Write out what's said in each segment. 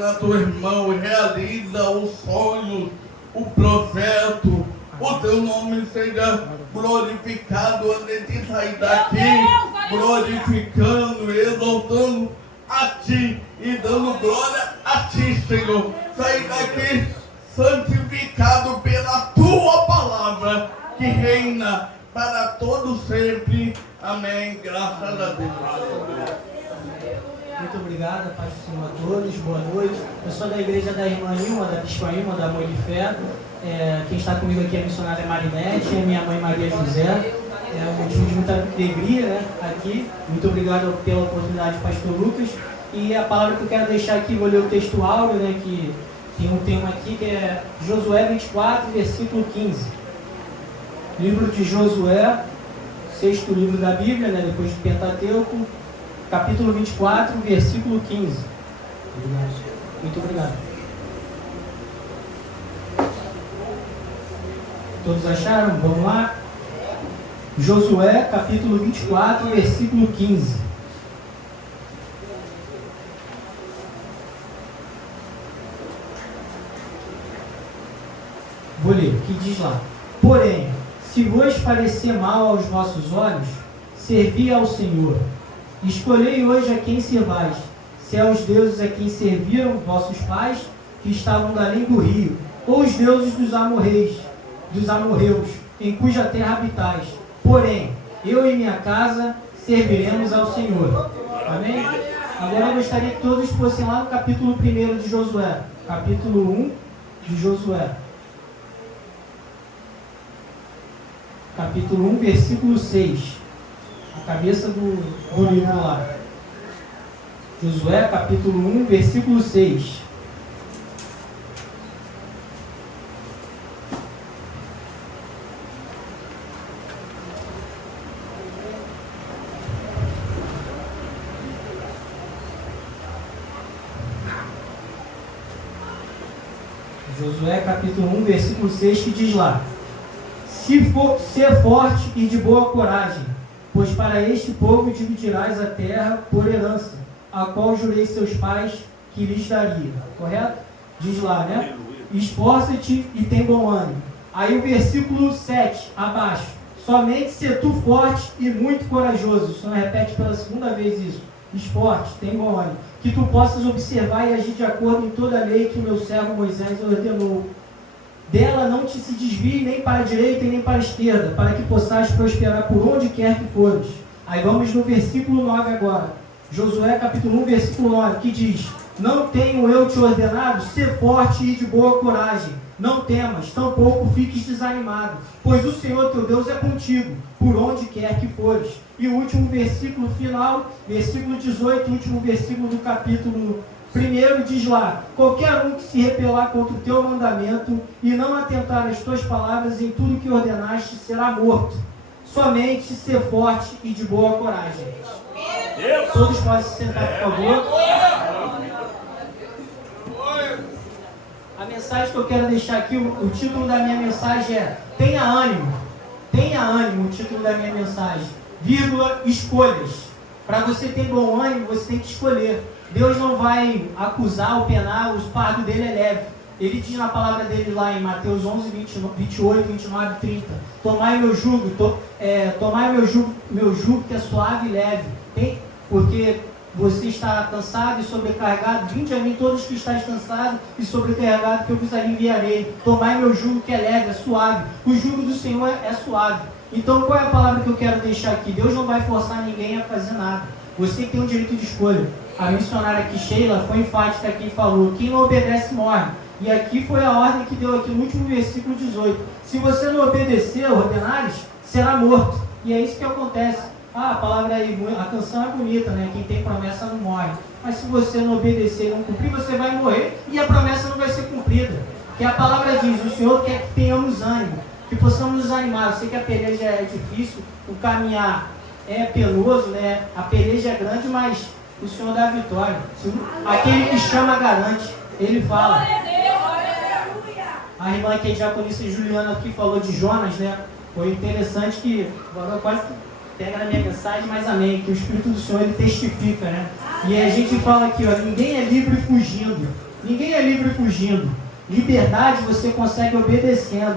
na tua irmã, realiza os sonhos, o projeto. O teu nome seja glorificado antes de sair daqui, glorificando, exaltando a ti e dando glória a ti, Senhor. Sair daqui santificado pela tua palavra, que reina para todo sempre. Amém. Graças a Deus. Muito obrigado, paz do Senhor a todos, boa noite. Eu sou da igreja da irmã Ilma, da Bispa Ilma, da Amor de Fé. Quem está comigo aqui é a missionária Marinete, é minha mãe Maria José. É um motivo de muita alegria, né, aqui. Muito obrigado pela oportunidade, pastor Lucas. E a palavra que eu quero deixar aqui, vou ler o texto áureo, né, que tem um tema aqui que é Josué 24, versículo 15. Livro de Josué, sexto livro da Bíblia, né, depois do Pentateuco. Capítulo 24, versículo 15. Muito obrigado. Todos acharam? Vamos lá? Josué, capítulo 24, versículo 15. Vou ler, o que diz lá? Porém, se vos parecer mal aos vossos olhos, servi ao Senhor. Escolhei hoje a quem servais, se é os deuses a quem serviram vossos pais, que estavam da além do rio, ou os deuses dos amorreus, em cuja terra habitais. Porém, eu e minha casa serviremos ao Senhor. Amém? Agora eu gostaria que todos fossem lá no capítulo 1 de Josué. Capítulo 1 de Josué. Capítulo 1, versículo 6. A cabeça do livro lá. Josué, capítulo 1, versículo 6. Josué, capítulo 1, versículo 6, que diz lá: ser forte e de boa coragem, pois para este povo dividirás a terra por herança, a qual jurei seus pais que lhes daria. Correto? Diz lá, né? Esforça-te e tem bom ânimo. Aí o versículo 7, abaixo. Somente se tu forte e muito corajoso. O Senhor repete pela segunda vez isso. Esforte, tem bom ânimo. Que tu possas observar e agir de acordo em toda a lei que o meu servo Moisés ordenou. Dela não te se desvie nem para a direita e nem para a esquerda, para que possais prosperar por onde quer que fores. Aí vamos no versículo 9 agora. Josué capítulo 1, versículo 9, que diz: Não tenho eu te ordenado, ser forte e de boa coragem. Não temas, tampouco fiques desanimado, pois o Senhor teu Deus é contigo, por onde quer que fores. E o último versículo final, versículo 18, último versículo do capítulo 1, diz lá: qualquer um que se rebelar contra o teu mandamento e não atentar às tuas palavras em tudo que ordenaste será morto. Somente ser forte e de boa coragem. Todos podem se sentar, por favor. A mensagem que eu quero deixar aqui, o título da minha mensagem é: tenha ânimo. Tenha ânimo, o título da minha mensagem. Vírgula, escolhas. Para você ter bom ânimo, você tem que escolher. Deus não vai acusar ou penar, o fardo dele é leve. Ele diz na palavra dele lá em Mateus 11, 28, 29 e 30: tomai meu jugo, meu jugo que é suave e leve. Porque você está cansado e sobrecarregado, vinde a mim todos que estáis cansados e sobrecarregados, que eu vos aliviarei. Tomai meu jugo que é leve, é suave. O jugo do Senhor é suave. Então qual é a palavra que eu quero deixar aqui? Deus não vai forçar ninguém a fazer nada. Você tem o direito de escolha. A missionária aqui, Sheila, foi enfática aqui e falou: quem não obedece morre. E aqui foi a ordem que deu aqui no último versículo 18. Se você não obedecer, ordenares, será morto. E é isso que acontece. A palavra aí, a canção é bonita, né? Quem tem promessa não morre. Mas se você não obedecer e não cumprir, você vai morrer e a promessa não vai ser cumprida. Que a palavra diz: o Senhor quer que tenhamos ânimo, que possamos nos animar. Eu sei que a peleja é difícil, o caminhar é penoso, né? A peleja é grande, mas o Senhor dá a vitória. Aquele que chama garante. Ele fala. A irmã que é diaconista Juliana aqui falou de Jonas, né? Foi interessante que agora quase pega na minha mensagem, mas amém, que o Espírito do Senhor ele testifica, né? E a gente fala aqui, ó, ninguém é livre fugindo. Ninguém é livre fugindo. Liberdade você consegue obedecendo.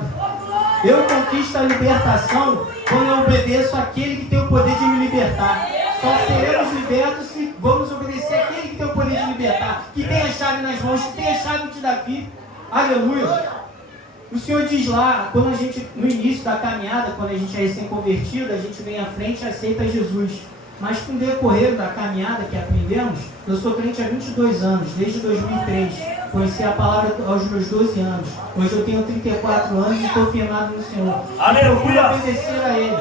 Eu conquisto a libertação quando eu obedeço àquele que tem o poder de me libertar. Só seremos libertos se vamos obedecer àquele que tem o poder de libertar, que tem a chave nas mãos, que tem a chave de Davi. Aleluia! O Senhor diz lá, quando a gente, no início da caminhada, quando a gente é recém-convertido, a gente vem à frente e aceita Jesus. Mas com o decorrer da caminhada que aprendemos, eu sou crente há 22 anos, desde 2003. Conheci a palavra aos meus 12 anos. Hoje eu tenho 34 anos e estou firmado no Senhor. Eu procuro obedecer a Ele.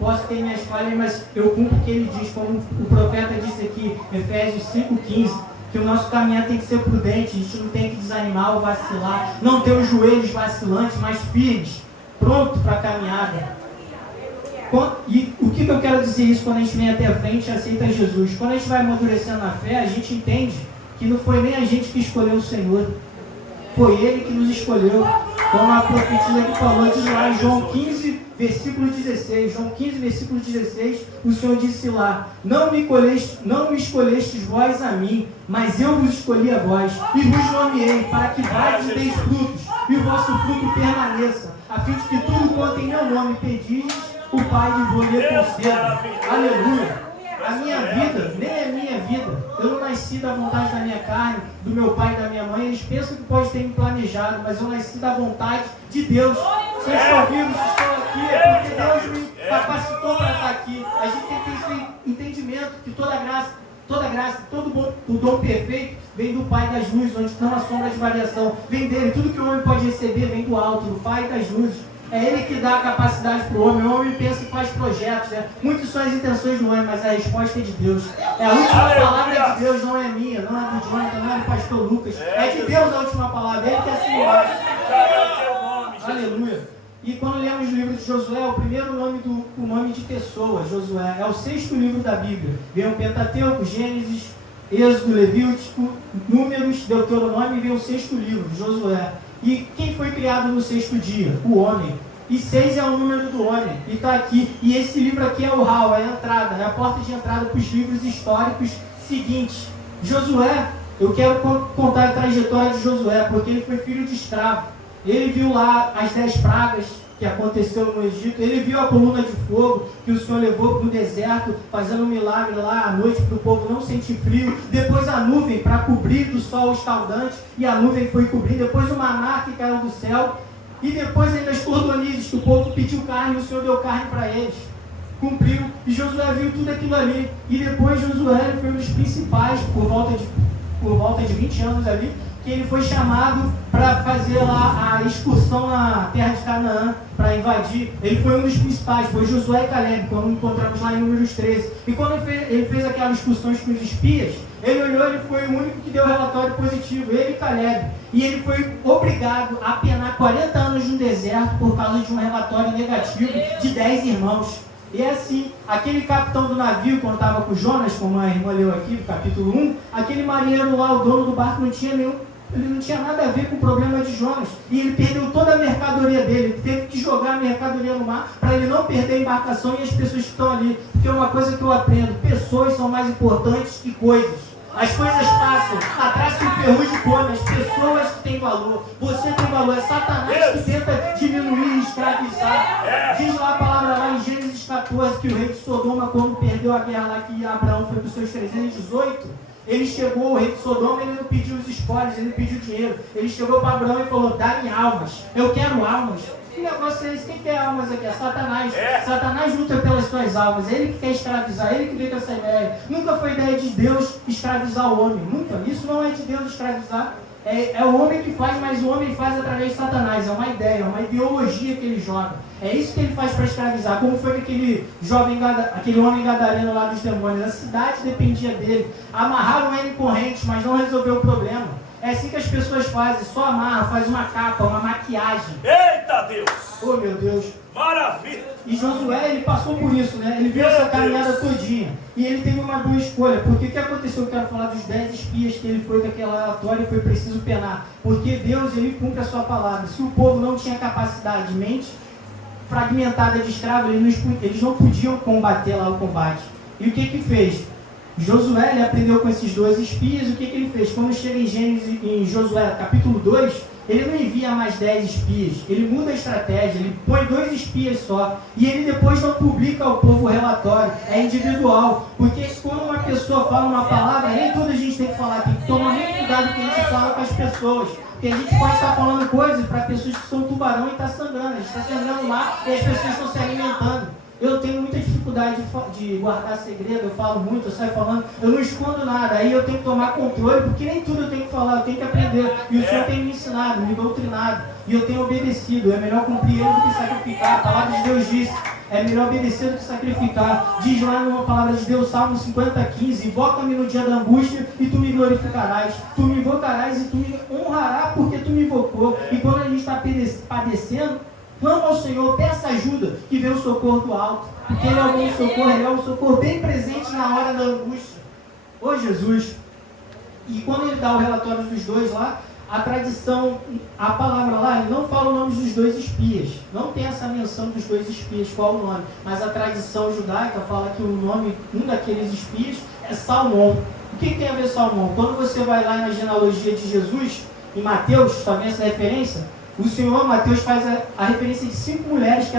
Posso ter minhas falhas, mas eu cumpro o que Ele diz, como o profeta disse aqui, Efésios 5,15, que o nosso caminhar tem que ser prudente, a gente não tem que desanimar ou vacilar, não ter os joelhos vacilantes, mas firmes, pronto para a caminhada. E o que eu quero dizer isso quando a gente vem até a frente e aceita Jesus? Quando a gente vai amadurecendo na fé, a gente entende que não foi nem a gente que escolheu o Senhor, foi Ele que nos escolheu. Como a profetisa que falou, diz lá em João 15, versículo 16. João 15, versículo 16, o Senhor disse lá: não me escolhestes vós a mim, mas eu vos escolhi a vós, e vos nomeei, para que vades e deis frutos, e o vosso fruto permaneça, a fim de que tudo quanto em meu nome pedis, o Pai de vos lhe conceda. Aleluia! A minha vida, nem é minha vida. Eu não nasci da vontade da minha carne, do meu pai e da minha mãe. Eles pensam que pode ter me planejado, mas eu nasci da vontade de Deus. Se eu estou vivo, se estou aqui, é porque Deus me capacitou para estar aqui. A gente tem que ter esse entendimento que toda graça, todo o dom perfeito vem do Pai das luzes, onde não há sombra de variação. Vem dele. Tudo que o homem pode receber vem do alto, do Pai das luzes. É Ele que dá a capacidade para o homem. O homem pensa e faz projetos, né? Muitas são as intenções do homem, mas a resposta é de Deus. É a última palavra de Deus, não é minha, não é do Jonathan, não é do pastor Lucas. É de Deus a última palavra, Ele que assim faz. Aleluia. E quando lemos o livro de Josué, o primeiro nome o nome de pessoa, Josué, é o 6º livro da Bíblia. Vem o Pentateuco, Gênesis, Êxodo, Levítico, Números, Deuteronômio, e vem o 6º livro, Josué. E quem foi criado no 6º dia? O homem. E 6 é o número do homem. E está aqui. E esse livro aqui é o hall, é a entrada, é a porta de entrada para os livros históricos seguintes. Josué, eu quero contar a trajetória de Josué, porque ele foi filho de escravo. Ele viu lá as 10 pragas que aconteceu no Egito. Ele viu a coluna de fogo que o Senhor levou para o deserto, fazendo um milagre lá à noite para o povo não sentir frio. Depois a nuvem para cobrir do sol escaldante, e a nuvem foi cobrir. Depois o maná que caiu do céu. E depois ainda as cordonizes, que o povo pediu carne e o Senhor deu carne para eles. Cumpriu. E Josué viu tudo aquilo ali. E depois Josué foi um dos principais, por volta de 20 anos ali, que ele foi chamado para fazer lá a excursão na terra de Canaã, para invadir. Ele foi um dos principais, foi Josué e Caleb, como encontramos lá em Números 13. E quando ele fez aquelas excursões com os espias, ele olhou, ele foi o único que deu relatório positivo, ele e Caleb. E ele foi obrigado a penar 40 anos no deserto por causa de um relatório negativo de 10 irmãos. E é assim, aquele capitão do navio, quando estava com Jonas, como a irmã leu aqui no capítulo 1, aquele marinheiro lá, o dono do barco, ele não tinha nada a ver com o problema de Jonas. E ele perdeu toda a mercadoria dele. Ele teve que jogar a mercadoria no mar para ele não perder a embarcação e as pessoas que estão ali. Porque é uma coisa que eu aprendo: pessoas são mais importantes que coisas. As coisas passam, atrás se o ferrugem come, as pessoas que têm valor. Você tem valor, é Satanás que tenta diminuir e escravizar. Diz lá a palavra lá em Gênesis 14 que o rei de Sodoma, quando perdeu a guerra lá, que Abraão foi para os seus 318, ele chegou, o rei de Sodoma, ele não pediu os espólios, ele não pediu dinheiro. Ele chegou para Abraão e falou: dá-me almas, eu quero almas. Que negócio é esse? Quem quer almas aqui? É Satanás. Satanás luta pelas suas almas. Ele que quer escravizar, ele que veio com essa ideia. Nunca foi ideia de Deus escravizar o homem. Nunca. Isso não é de Deus escravizar. É o homem que faz, mas o homem faz através de Satanás. É uma ideia, é uma ideologia que ele joga. É isso que ele faz para escravizar. Como foi que aquele homem gadareno lá dos demônios? A cidade dependia dele. Amarraram ele em correntes, mas não resolveu o problema. É assim que as pessoas fazem, só amarra, faz uma capa, uma maquiagem. Eita Deus! Oh meu Deus! Maravilha! E Josué, ele passou por isso, né? Ele viu essa caminhada todinha. E ele teve uma boa escolha. Porque o que aconteceu? Eu quero falar dos 10 espias que ele foi daquela relatório e foi preciso penar. Porque Deus, ele cumpre a sua palavra. Se o povo não tinha capacidade de mente fragmentada de escravo, eles não podiam combater lá o combate. E o que fez? Josué, ele aprendeu com esses 2 espias. O que ele fez? Quando chega em Gênesis, em Josué capítulo 2, ele não envia mais 10 espias, ele muda a estratégia, ele põe 2 espias só, e ele depois não publica ao povo o relatório, é individual, porque quando uma pessoa fala uma palavra, nem tudo a gente tem que falar, tem que tomar muito cuidado com o que a gente fala com as pessoas, porque a gente pode estar falando coisas para pessoas que são tubarão e está sangrando, a gente está sangrando lá e as pessoas estão se alimentando. Eu tenho muita dificuldade de guardar segredo, eu falo muito, eu saio falando, eu não escondo nada, aí eu tenho que tomar controle, porque nem tudo eu tenho que falar, eu tenho que aprender, e o Senhor tem me ensinado, me doutrinado, e eu tenho obedecido. É melhor cumprir ele do que sacrificar. A palavra de Deus diz, é melhor obedecer do que sacrificar. Diz lá numa palavra de Deus, Salmo 50:15, invoca-me no dia da angústia e tu me glorificarás, tu me invocarás e tu me honrarás porque tu me invocou. E quando a gente está padecendo, clama ao Senhor, peça ajuda, que vem o socorro do alto, porque Ele é o bom socorro, Ele é um socorro bem presente na hora da angústia. Ô Jesus! E quando ele dá o relatório dos 2 lá, a tradição, a palavra lá, ele não fala o nome dos 2 espias, não tem essa menção dos 2 espias, qual o nome, mas a tradição judaica fala que o nome, um daqueles espias, é Salmão. O que tem a ver Salmão? Quando você vai lá na genealogia de Jesus, em Mateus, só vem essa referência, o Senhor, Mateus, faz a referência de 5 mulheres que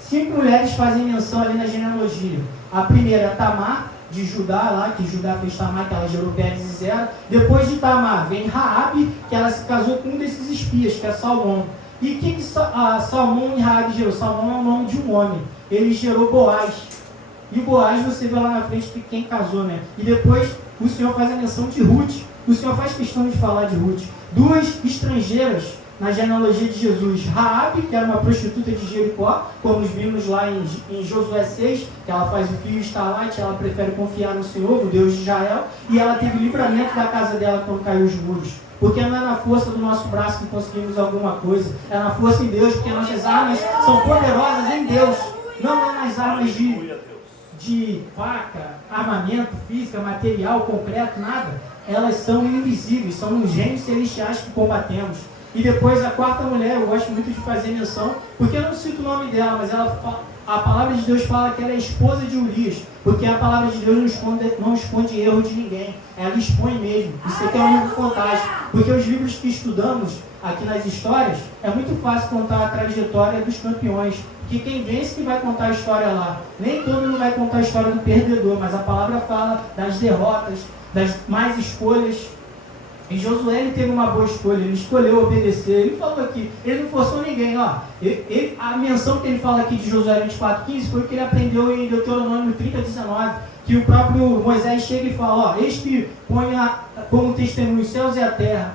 5 mulheres fazem menção ali na genealogia. A primeira é Tamar, de Judá lá, que Judá fez Tamar, que ela gerou Pérez e Zera. Depois de Tamar vem Raabe, que ela se casou com um desses espias, que é Salmão. E o que Salmão e Raabe gerou? Salmão é o nome de um homem. Ele gerou Boaz. E Boaz você vê lá na frente que quem casou, né? E depois o Senhor faz a menção de Ruth. O Senhor faz questão de falar de Ruth. 2 estrangeiras na genealogia de Jesus. Raabe, que era uma prostituta de Jericó, como vimos lá em Josué 6, que ela faz o fio estalate, ela prefere confiar no Senhor, o Deus de Israel, e ela teve livramento da casa dela quando caiu os muros. Porque não é na força do nosso braço que conseguimos alguma coisa, é na força em Deus, porque nossas armas são poderosas em Deus, não nas armas de faca, armamento, física, material, concreto, nada. Elas são invisíveis, são os reinos celestiais que combatemos. E depois a 4ª mulher, eu gosto muito de fazer menção, porque eu não cito o nome dela, mas a palavra de Deus fala que ela é esposa de Urias, porque a palavra de Deus não esconde erro de ninguém, ela expõe mesmo. Isso aqui é um livro fantástico, porque os livros que estudamos aqui nas histórias, é muito fácil contar a trajetória dos campeões, que quem vence que vai contar a história lá. Nem todo mundo vai contar a história do perdedor, mas a palavra fala das derrotas, das más escolhas. E Josué, ele teve uma boa escolha, ele escolheu obedecer, ele falou aqui, ele não forçou ninguém, ó. A menção que ele fala aqui de Josué 24:15 foi o que ele aprendeu em Deuteronômio 30:19, que o próprio Moisés chega e fala, ó, este põe como testemunho os céus e a terra,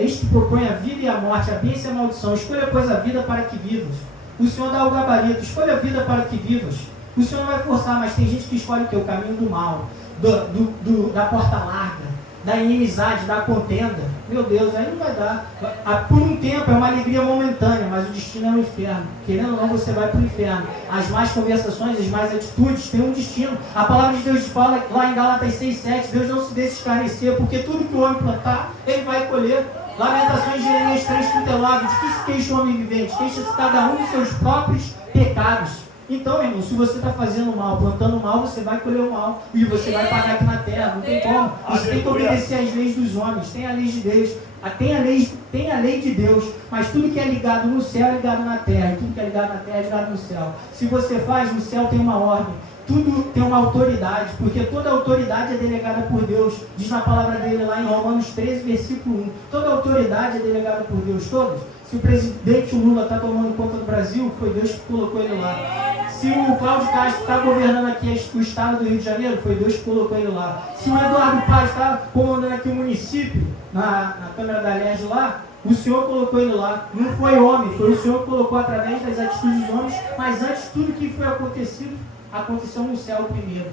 este propõe a vida e a morte, a bênção e a maldição, escolha pois a vida para que vivas. O Senhor dá o gabarito, escolha a vida para que vivas. O Senhor não vai forçar, mas tem gente que escolhe o quê? O caminho do mal, da porta larga, da inimizade, da contenda. Meu Deus, aí não vai dar. Por um tempo é uma alegria momentânea, mas o destino é o inferno. Querendo ou não, você vai para o inferno. As más conversações, as más atitudes têm um destino. A palavra de Deus fala lá em Gálatas 6:7, Deus não se deixa escarnecer, porque tudo que o homem plantar, ele vai colher. Lamentações de Jeremias 3:39, de que se queixa o homem vivente? Queixa-se cada um dos seus próprios pecados. Então, irmão, se você está fazendo mal, plantando mal, você vai colher o mal. E você vai pagar aqui na terra, não tem como. Você tem que obedecer às leis dos homens. Tem a lei de Deus, tem a lei de Deus. Mas tudo que é ligado no céu é ligado na terra. E tudo que é ligado na terra é ligado no céu. Se você faz, no céu tem uma ordem. Tudo tem uma autoridade, porque toda autoridade é delegada por Deus. Diz na palavra dele lá em Romanos 13, versículo 1. Toda autoridade é delegada por Deus. Todos. Se o presidente Lula está tomando conta do Brasil, foi Deus que colocou ele lá. Se o Cláudio Castro está governando aqui o estado do Rio de Janeiro, foi Deus que colocou ele lá. Se o Eduardo Paz está comandando aqui o município, na Câmara da Alerj lá, o Senhor colocou ele lá. Não foi homem, foi o Senhor que colocou através das atitudes dos homens, mas antes tudo que foi acontecido, aconteceu no céu primeiro.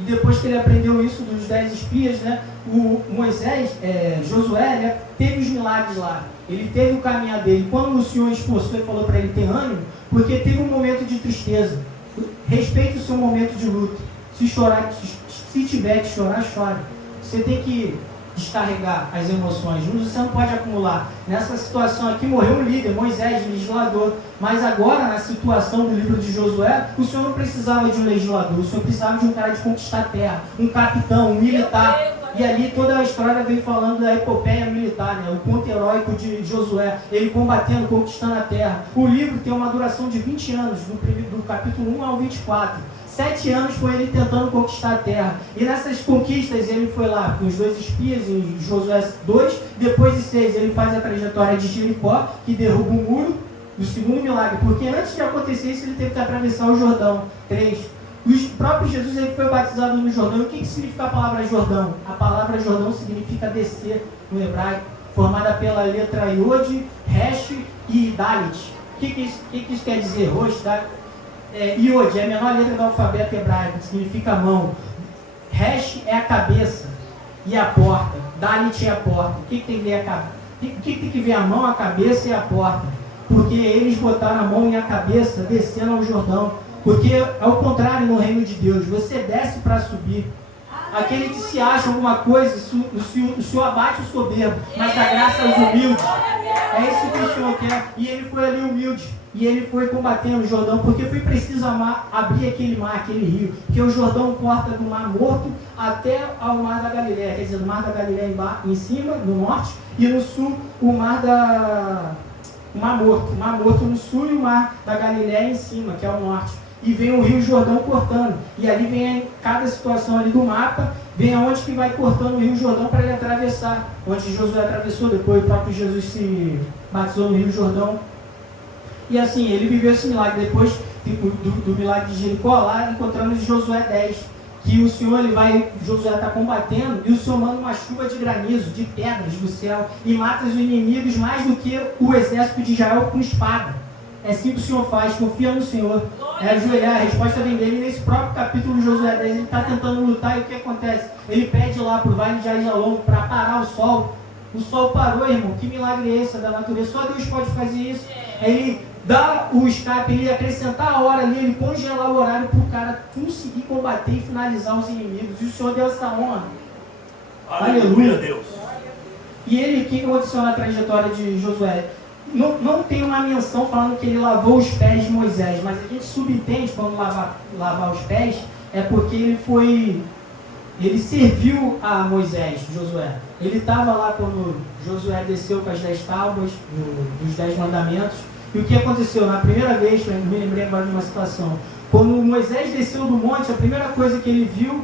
E depois que ele aprendeu isso dos 10 espias, né, o Moisés, Josué, né, teve os milagres lá. Ele teve o caminhar dele. Quando o Senhor esforçou e falou para ele ter ânimo, porque teve um momento de tristeza. Respeite o seu momento de luto. Se chorar, se tiver que chorar, chore. Você tem que descarregar as emoções. Você não pode acumular. Nessa situação aqui morreu um líder, Moisés, legislador. Mas agora, na situação do livro de Josué, o Senhor não precisava de um legislador, o Senhor precisava de um cara de conquistar a terra, um capitão, um militar. E ali toda a história vem falando da epopeia militar, né? O ponto heróico de Josué, ele combatendo, conquistando a terra. O livro tem uma duração de 20 anos, do capítulo 1 ao 24. 7 anos foi ele tentando conquistar a terra. E nessas conquistas ele foi lá com os 2 espias, em Josué 2. Depois de 6 ele faz a trajetória de Jericó, que derruba o muro, o segundo milagre. Porque antes de acontecer isso ele teve que atravessar o Jordão. 3. O próprio Jesus ele foi batizado no Jordão. E o que significa a palavra Jordão? A palavra Jordão significa descer no hebraico, formada pela letra Yod, Resh e Dalit. O que isso quer dizer? Rosh, Dalit. Yod é a menor letra do alfabeto hebraico, que significa mão. Resh é a cabeça e a porta. Dalit é a porta. O que tem que ver a cabeça? O que tem que ver a mão, a cabeça e a porta? Porque eles botaram a mão e a cabeça descendo ao Jordão. Porque é o contrário no reino de Deus. Você desce para subir. Aquele que se acha alguma coisa, o Senhor abate o soberbo, mas dá graça aos humildes. É isso que o Senhor quer. E ele foi ali humilde. E ele foi combatendo o Jordão, porque foi preciso abrir aquele mar, aquele rio. Porque o Jordão corta do Mar Morto até ao Mar da Galileia. Quer dizer, do Mar da Galileia em cima, no norte, e no sul, o Mar Morto. O Mar Morto no sul e o Mar da Galileia em cima, que é o norte. E vem o Rio Jordão cortando. E ali vem cada situação ali do mapa, vem aonde que vai cortando o Rio Jordão para ele atravessar. Onde Josué atravessou, depois o próprio Jesus se batizou no Rio Jordão. E assim, ele viveu esse milagre. Depois do milagre de Jericó, lá encontramos Josué 10. Que o Senhor, Josué está combatendo, e o Senhor manda uma chuva de granizo, de pedras do céu, e mata os inimigos mais do que o exército de Israel com espada. É assim que o Senhor faz, confia no Senhor. É ajoelhar, a resposta vem dele. Nesse próprio capítulo de Josué 10, ele está tentando lutar, e o que acontece? Ele pede lá para o vale de Ajalon para parar o sol. O sol parou, irmão. Que milagre é esse da natureza? Só Deus pode fazer isso. Ele dá o escape, ele acrescentar a hora ali, ele congelar o horário para o cara conseguir combater e finalizar os inimigos. E o Senhor deu essa honra. Aleluia. Deus. E ele, o que aconteceu na trajetória de Josué? Não tem uma menção falando que ele lavou os pés de Moisés, mas a gente subentende quando lavar os pés, é porque ele serviu a Moisés, Josué. Ele estava lá quando Josué desceu com as 10 tábuas, dos 10 mandamentos. E o que aconteceu? Na primeira vez, eu me lembrei agora de uma situação, quando Moisés desceu do monte, a primeira coisa que ele viu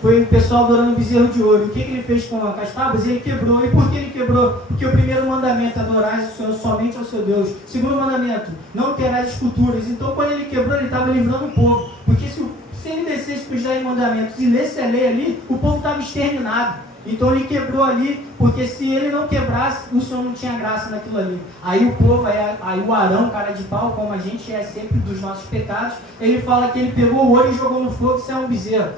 foi o pessoal adorando o bezerro de ouro. O que ele fez com as tábuas? Ele quebrou. E por que ele quebrou? Porque o primeiro mandamento é adorar o Senhor somente ao seu Deus. O segundo mandamento, não terás esculturas. Então, quando ele quebrou, ele estava livrando o povo. Porque se ele descesse para os 10 mandamentos e lesse a lei ali, o povo estava exterminado. Então ele quebrou ali, porque se ele não quebrasse, o Senhor não tinha graça naquilo ali. Aí o povo, aí o Arão, cara de pau, como a gente é sempre dos nossos pecados, ele fala que ele pegou o ouro e jogou no fogo, isso é um bezerro.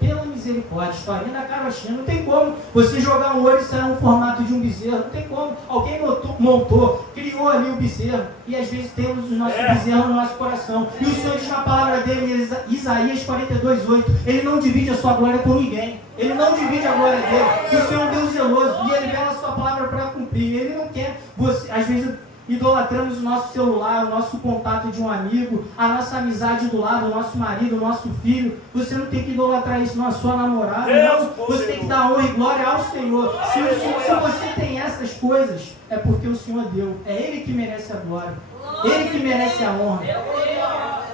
Pela misericórdia, historinha da carochinha, não tem como você jogar um ouro e sair no formato de um bezerro, não tem como. Alguém montou, criou ali o bezerro, e às vezes temos os nossos bezerros no nosso coração. E o Senhor diz na palavra dele, Isaías 42:8, ele não divide a sua glória com ninguém. Ele não divide a glória dele. O Senhor é um Deus zeloso. E Ele vela a sua palavra para cumprir. Ele não quer você. Às vezes idolatramos o nosso celular, o nosso contato de um amigo, a nossa amizade do lado, o nosso marido, o nosso filho. Você não tem que idolatrar isso na sua namorada. Não. Você tem que dar honra e glória ao Senhor. Se você tem essas coisas, é porque o Senhor deu. É Ele que merece a glória. Ele que merece a honra.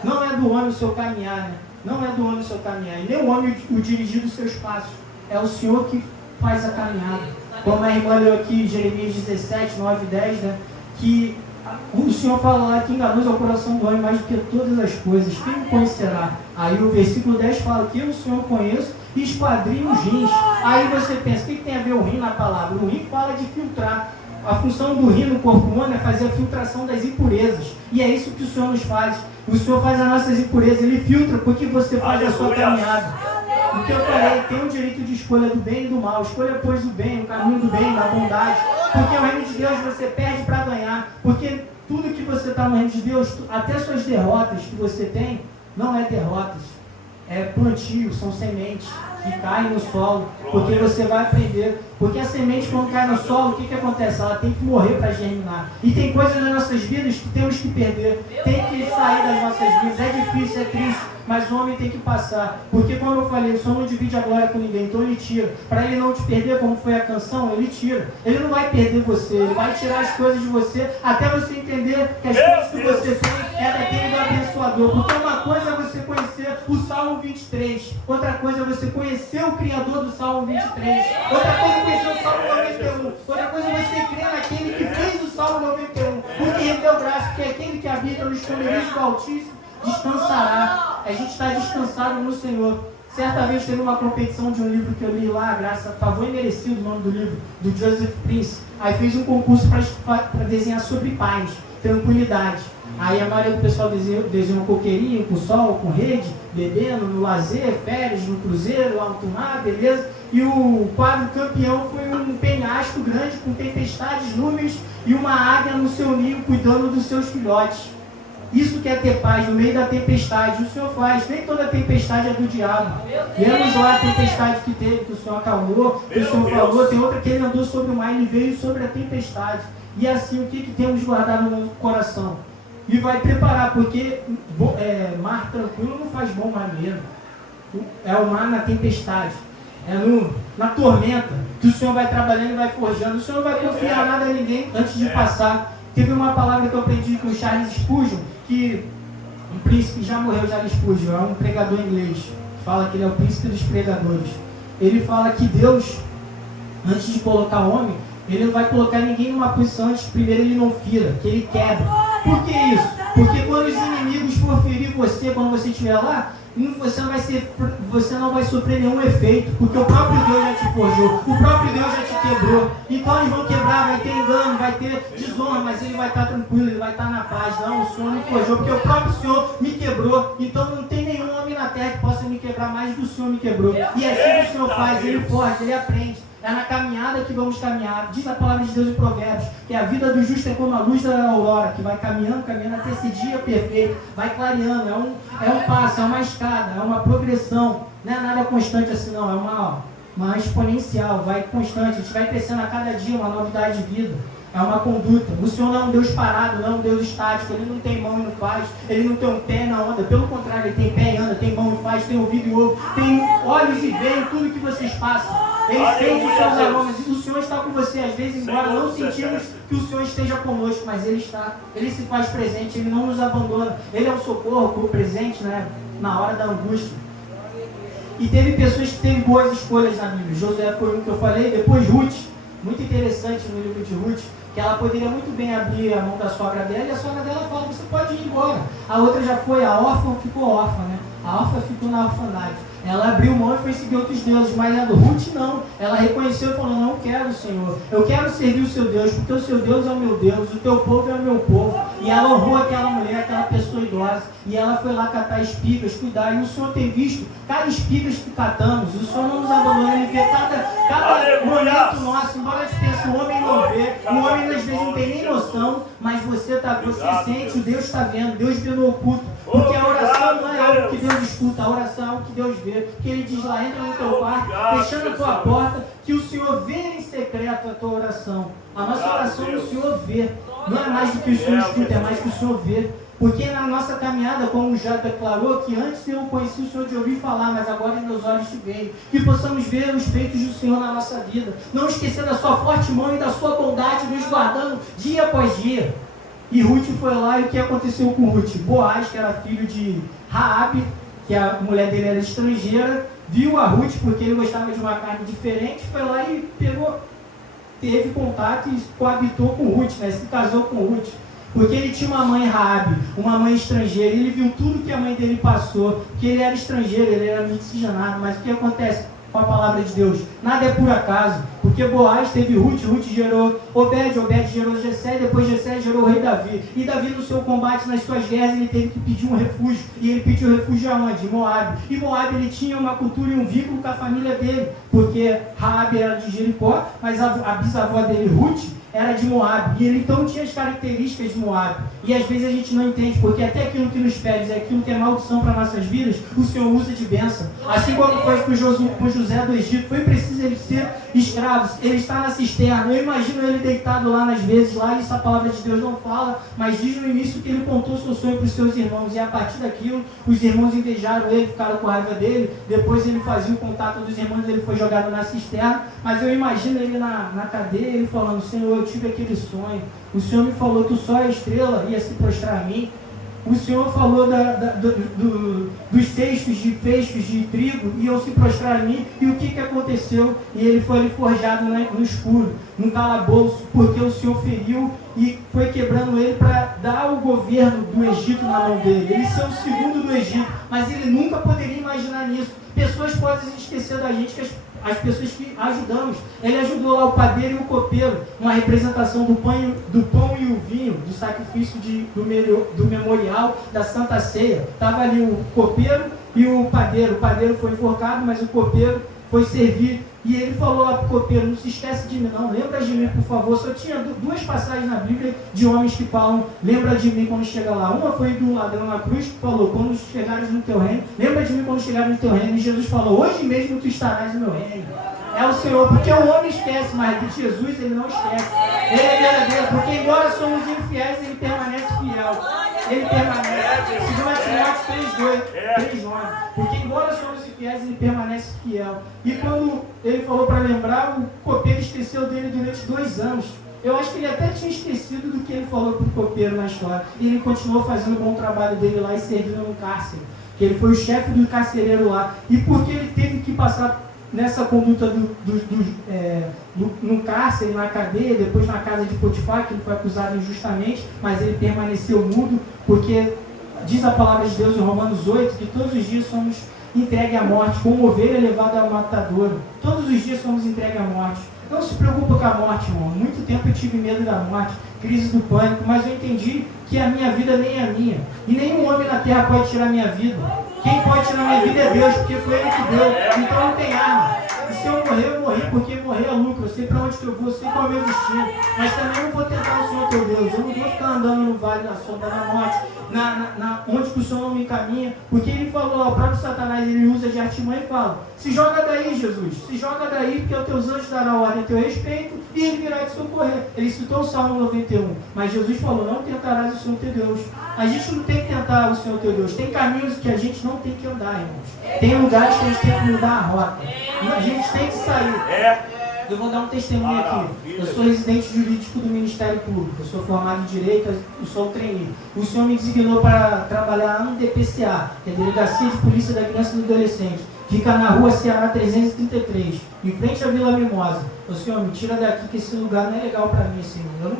Não é do homem o seu caminhar, né? Não é do homem o seu caminhar, e nem o homem o dirigir dos seus passos. É o Senhor que faz a caminhada. Como a irmã leu aqui, Jeremias 17, 9 e 10, né? Que o Senhor fala lá que enganoso é o coração do homem mais do que todas as coisas. Quem me conhecerá? Aí o versículo 10 fala que eu, o Senhor, conheço e esquadrinho os rins. Aí você pensa, o que tem a ver o rim na palavra? O rim fala de filtrar. A função do rim no corpo humano é fazer a filtração das impurezas. E é isso que o Senhor nos faz. O Senhor faz as nossas impurezas, Ele filtra porque você faz a sua caminhada. O que eu falei, tem o direito de escolha do bem e do mal. Escolha, pois, o bem, o caminho do bem, da bondade. Porque o reino de Deus você perde para ganhar. Porque tudo que você está no reino de Deus, até suas derrotas que você tem, não é derrotas. plantio, são sementes que caem no solo, porque você vai aprender. Porque a semente, quando cai no solo, o que acontece? Ela tem que morrer para germinar. E tem coisas nas nossas vidas que temos que perder, tem que sair das nossas vidas. É difícil, é triste, mas o homem tem que passar. Porque, como eu falei, o Senhor não divide a glória com ninguém, então ele tira. Para ele não te perder, como foi a canção, ele tira. Ele não vai perder você, ele vai tirar as coisas de você, até você entender que as coisas que você tem é daquele do abençoador. Porque uma coisa é você conhecer o Salmo 23, outra coisa é você conhecer o Criador do Salmo 23, outra coisa é conhecer o Salmo 91, outra coisa é você crer naquele que fez o Salmo 91, porque rendeu graça, porque aquele que habita no esconderijo do Altíssimo descansará. A gente está descansado no Senhor. Certa vez teve uma competição de um livro que eu li lá, Graça, Favor e Merecido, o nome do livro, do Joseph Prince. Aí fez um concurso para desenhar sobre paz, tranquilidade. Aí a maioria do pessoal desenhou um coqueirinho, com sol, com rede, bebendo, no lazer, férias, no cruzeiro, alto mar, beleza? E o quadro campeão foi um penhasco grande com tempestades, nuvens e uma águia no seu ninho cuidando dos seus filhotes. Isso que é ter paz no meio da tempestade. O Senhor faz. Nem toda tempestade é do diabo. Vemos lá a tempestade que teve, que o Senhor acalmou, que o Senhor falou. Tem outra que ele andou sobre o mar e ele veio sobre a tempestade. E assim, o que temos guardado no nosso coração? E vai preparar, porque mar tranquilo não faz bom marinheiro. É o mar na tempestade. É na tormenta que o Senhor vai trabalhando e vai forjando. O Senhor não vai confiar nada a ninguém antes de passar. Teve uma palavra que eu aprendi com o Charles Spurgeon, que um príncipe já morreu, Charles Spurgeon, é um pregador inglês, fala que ele é o príncipe dos pregadores. Ele fala que Deus, antes de colocar o homem, ele não vai colocar ninguém numa posição antes, primeiro ele não fira, que ele quebra. Por que isso? Porque quando os inimigos for ferir você, quando você estiver lá, você não vai sofrer nenhum efeito, porque o próprio Deus já te forjou, o próprio Deus já te quebrou. Então eles vão quebrar, vai ter engano, vai ter desonra, mas ele vai estar tranquilo, ele vai estar na paz. Não, o Senhor me forjou, porque o próprio Senhor me quebrou. Então não tem nenhum homem na terra que possa me quebrar mais do que o Senhor me quebrou. E assim que o Senhor faz, ele forja, ele aprende. É na caminhada que vamos caminhar. Diz a palavra de Deus em Provérbios, que a vida do justo é como a luz da aurora, que vai caminhando até esse dia perfeito, vai clareando, é um passo, é uma escada, é uma progressão, não é nada constante assim não, é uma exponencial, vai constante, a gente vai crescendo a cada dia, uma novidade de vida. É uma conduta. O Senhor não é um Deus parado, não é um Deus estático. Ele não tem mão e não faz. Ele não tem um pé e não anda. Pelo contrário, ele tem pé e anda, tem mão e faz, tem ouvido e ouve, tem olhos e vê em tudo que vocês passam. Ele sente os seus aromas. E o Senhor está com você. Às vezes, embora não sentimos que o Senhor esteja conosco, mas Ele está. Ele se faz presente. Ele não nos abandona. Ele é um socorro presente, né, na hora da angústia. E teve pessoas que teve boas escolhas na Bíblia. Josué foi um que eu falei. Depois Ruth. Muito interessante no livro de Ruth, que ela poderia muito bem abrir a mão da sogra dela, e a sogra dela fala, você pode ir embora. A outra já foi, a órfã ficou órfã, né? A órfã ficou na orfandade. Ela abriu mão e foi seguir outros deuses, mas a Ruth não. Ela reconheceu e falou, não quero, Senhor. Eu quero servir o seu Deus, porque o seu Deus é o meu Deus, o teu povo é o meu povo. E ela honrou aquela mulher, aquela pessoa idosa, e ela foi lá catar espigas, cuidar. E o Senhor tem visto cada espigas que catamos. O Senhor não nos abandona, Ele vê cada momento nosso. Embora a gente pense, o homem não vê, o homem às vezes não tem nem noção, mas você sente, o Deus está vendo, Deus vê no oculto. Porque a oração não é algo que Deus escuta, a oração é algo que Deus vê. Porque Ele diz lá, entra no teu quarto, fechando a tua porta, que o Senhor vê em secreto a tua oração. A nossa oração o Senhor vê. Não é mais do que o Senhor escuta, é mais do que o Senhor vê. Porque na nossa caminhada, como já declarou, que antes eu conheci o Senhor de ouvir falar, mas agora em meus olhos te veio. Que possamos ver os feitos do Senhor na nossa vida. Não esquecer da sua forte mão e da sua bondade, nos guardando dia após dia. E Ruth foi lá, e o que aconteceu com Ruth? Boaz, que era filho de Raabe, que a mulher dele era estrangeira, viu a Ruth porque ele gostava de uma carne diferente, foi lá e teve contato e coabitou com Ruth, né? Se casou com Ruth. Porque ele tinha uma mãe Raabe, uma mãe estrangeira, e ele viu tudo que a mãe dele passou, que ele era estrangeiro, ele era miscigenado, mas o que acontece com a palavra de Deus? Nada é por acaso, porque Boaz teve Ruth, Ruth gerou Obed, Obed gerou Jessé, depois Jessé gerou o rei Davi, e Davi no seu combate, nas suas guerras, ele teve que pedir um refúgio, e ele pediu refúgio aonde? Moabe, e Moabe ele tinha uma cultura e um vínculo com a família dele, porque Raabe era de Jericó, mas a bisavó dele, Ruth, era de Moabe, e ele então tinha as características de Moabe. E às vezes a gente não entende, porque até aquilo que nos fere, aquilo que é maldição para nossas vidas, o Senhor usa de bênção. Assim como foi com José do Egito, foi preciso ele ser escravo, ele está na cisterna. Eu imagino ele deitado lá nas vezes, lá, isso a palavra de Deus não fala, mas diz no início que ele contou seu sonho para os seus irmãos, e a partir daquilo, os irmãos invejaram ele, ficaram com raiva dele. Depois ele fazia o contato dos irmãos, ele foi jogado na cisterna, mas eu imagino ele na cadeia, ele falando: Senhor, eu tive aquele sonho, o Senhor me falou que o sol e a estrela ia se prostrar a mim, o Senhor falou dos cestos de feixes de trigo iam se prostrar a mim, e o que aconteceu? E ele foi ali forjado no escuro, num calabouço, porque o Senhor feriu e foi quebrando ele para dar o governo do Egito na mão dele. Ele ser o segundo do Egito, mas ele nunca poderia imaginar nisso. Pessoas podem esquecer da gente, que as pessoas que ajudamos. Ele ajudou lá o padeiro e o copeiro, uma representação do pão e o vinho, do sacrifício do memorial da Santa Ceia. Estava ali o copeiro e o padeiro. O padeiro foi enforcado, mas o copeiro foi servir. E ele falou lá para o copeiro: não se esquece de mim não, lembra de mim, por favor. Só tinha duas passagens na Bíblia de homens que falam: lembra de mim quando chega lá. Uma foi do ladrão na cruz, que falou: quando chegares no teu reino, lembra de mim quando chegares no teu reino. E Jesus falou: hoje mesmo tu estarás no meu reino. É o Senhor, porque o homem esquece, mas de Jesus ele não esquece. Ele é verdadeiro, porque embora somos infiéis, ele permanece fiel. Ele permanece. 2 Timóteo 3:9. Porque embora somos infiéis, ele permanece fiel. E quando ele falou para lembrar, o copeiro esqueceu dele durante 2 anos. Eu acho que ele até tinha esquecido do que ele falou para o copeiro na história. E ele continuou fazendo o bom trabalho dele lá e servindo no cárcere. Que ele foi o chefe do carcereiro lá. E porque ele teve que passar nessa conduta no cárcere, na cadeia, depois na casa de Potifar, que ele foi acusado injustamente, mas ele permaneceu mudo, porque diz a palavra de Deus em Romanos 8, que todos os dias somos entregues à morte, como ovelha levada ao matadouro. Todos os dias somos entregues à morte. Não se preocupa com a morte, irmão. Muito tempo eu tive medo da morte, crise do pânico, mas eu entendi que a minha vida nem é minha. E nenhum homem na terra pode tirar a minha vida. Quem pode tirar a minha vida é Deus, porque foi Ele que deu. Então não tem arma. E se eu morrer, eu morri, porque morrer é lucro. Eu sei para onde que eu vou, eu sei qual é o meu destino. Mas também não vou tentar o Senhor teu Deus. Eu não vou ficar andando no vale da sombra da morte, onde que o Senhor não me encaminha. Porque Ele falou, o próprio Satanás, ele usa de artimanha e fala: se joga daí, Jesus. Se joga daí, porque os teus anjos darão ordem a teu respeito e Ele virá te socorrer. Ele citou o Salmo 91. Mas Jesus falou: não tentarás o Senhor teu Deus. A gente não tem que tentar o Senhor teu Deus. Tem caminhos que a gente não tem que andar, irmãos. Tem lugares que a gente tem que mudar a rota. A gente tem que sair. Eu vou dar um testemunho aqui. Eu sou residente jurídico do Ministério Público. Eu sou formado em Direito, eu sou trainee. O senhor me designou para trabalhar no DPCA, que é a Delegacia de Polícia da Criança e do Adolescente. Fica na rua Ceará 333, em frente à Vila Mimosa. O senhor, me tira daqui, que esse lugar não é legal para mim, Senhor. Eu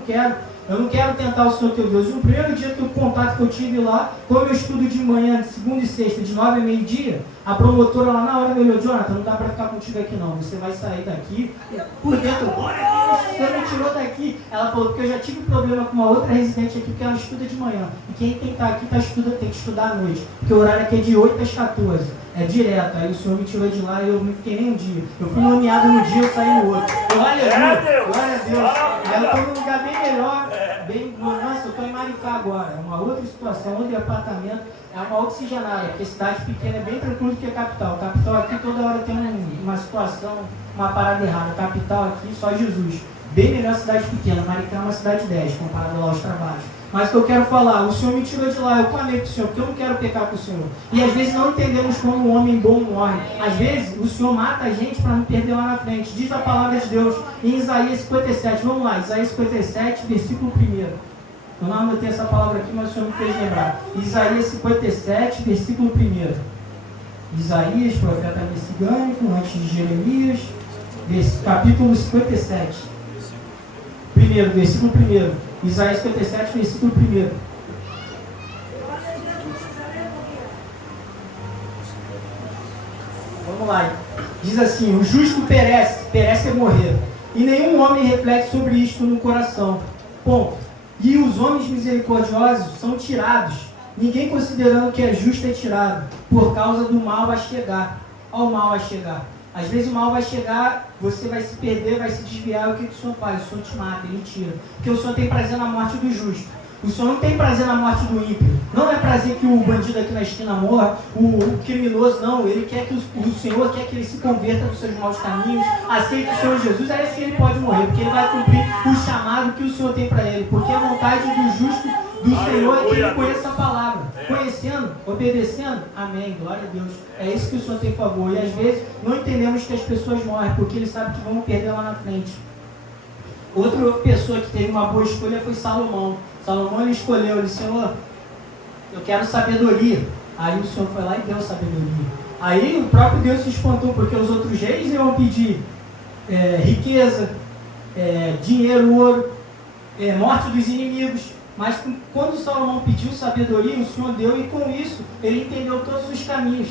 não quero tentar o Senhor teu Deus. No primeiro dia que o contato que eu tive lá, como eu estudo de manhã, de segunda e sexta, de 9 a meio-dia, a promotora lá na hora me olhou: Jonathan, não dá para ficar contigo aqui não, você vai sair daqui. Por dentro, glória a Deus, o Senhor me tirou daqui. Ela falou: porque eu já tive problema com uma outra residente aqui, porque ela estuda de manhã. E quem tem que estar aqui tem que estudar à noite, porque o horário aqui é de 8 às 14. É direto. Aí o Senhor me tirou de lá e eu não fiquei nem um dia. Eu fui nomeado no dia, eu saí no outro. Glória a Deus! Glória a Deus! Aí eu estou num lugar bem melhor. Nossa, eu estou em Maricá agora. É uma outra situação, outro apartamento. É uma oxigenada, porque cidade pequena é bem tranquilo do que a capital. Capital aqui toda hora tem uma situação, uma parada errada. Capital aqui, só Jesus. Bem melhor cidade pequena. Maricá é uma cidade 10, comparado lá aos trabalhos. Mas o que eu quero falar, o Senhor me tirou de lá, eu clamei para o Senhor, porque eu não quero pecar com o Senhor. E às vezes não entendemos como um homem bom morre. Às vezes o Senhor mata a gente para não perder lá na frente. Diz a palavra de Deus em Isaías 57, vamos lá, Isaías 57, versículo 1. Eu não anotei essa palavra aqui, mas o Senhor me fez lembrar. Isaías 57, versículo 1. Isaías, profeta messiânico, antes de Jeremias, capítulo 57. Versículo 1. Isaías 57, versículo 1. Vamos lá. Diz assim: o justo perece é morrer, e nenhum homem reflete sobre isto no coração. Ponto. E os homens misericordiosos são tirados, ninguém considerando que é justo é tirado, por causa do mal a chegar. Ao mal a chegar. Às vezes o mal vai chegar, você vai se perder, vai se desviar. O que o Senhor faz? O Senhor te mata, Ele tira. Porque o Senhor tem prazer na morte do justo. O Senhor não tem prazer na morte do ímpio. Não é prazer que o bandido aqui na esquina morra, o criminoso, não. Ele quer que o Senhor quer que ele se converta dos seus maus caminhos, aceite o Senhor Jesus, aí sim ele pode morrer, porque ele vai cumprir o chamado que o Senhor tem para ele. Porque a vontade do justo do Senhor é que ele conheça a palavra. Conhecendo, obedecendo, amém, glória a Deus. É isso que o Senhor tem favor. E às vezes não entendemos que as pessoas morrem, porque Ele sabe que vão perder lá na frente. Outra pessoa que teve uma boa escolha foi Salomão. Salomão ele escolheu, ele disse: Senhor, eu quero sabedoria. Aí o Senhor foi lá e deu sabedoria. Aí o próprio Deus se espantou, porque os outros reis iam pedir riqueza, dinheiro, ouro, morte dos inimigos. Mas quando Salomão pediu sabedoria, o Senhor deu, e com isso ele entendeu todos os caminhos.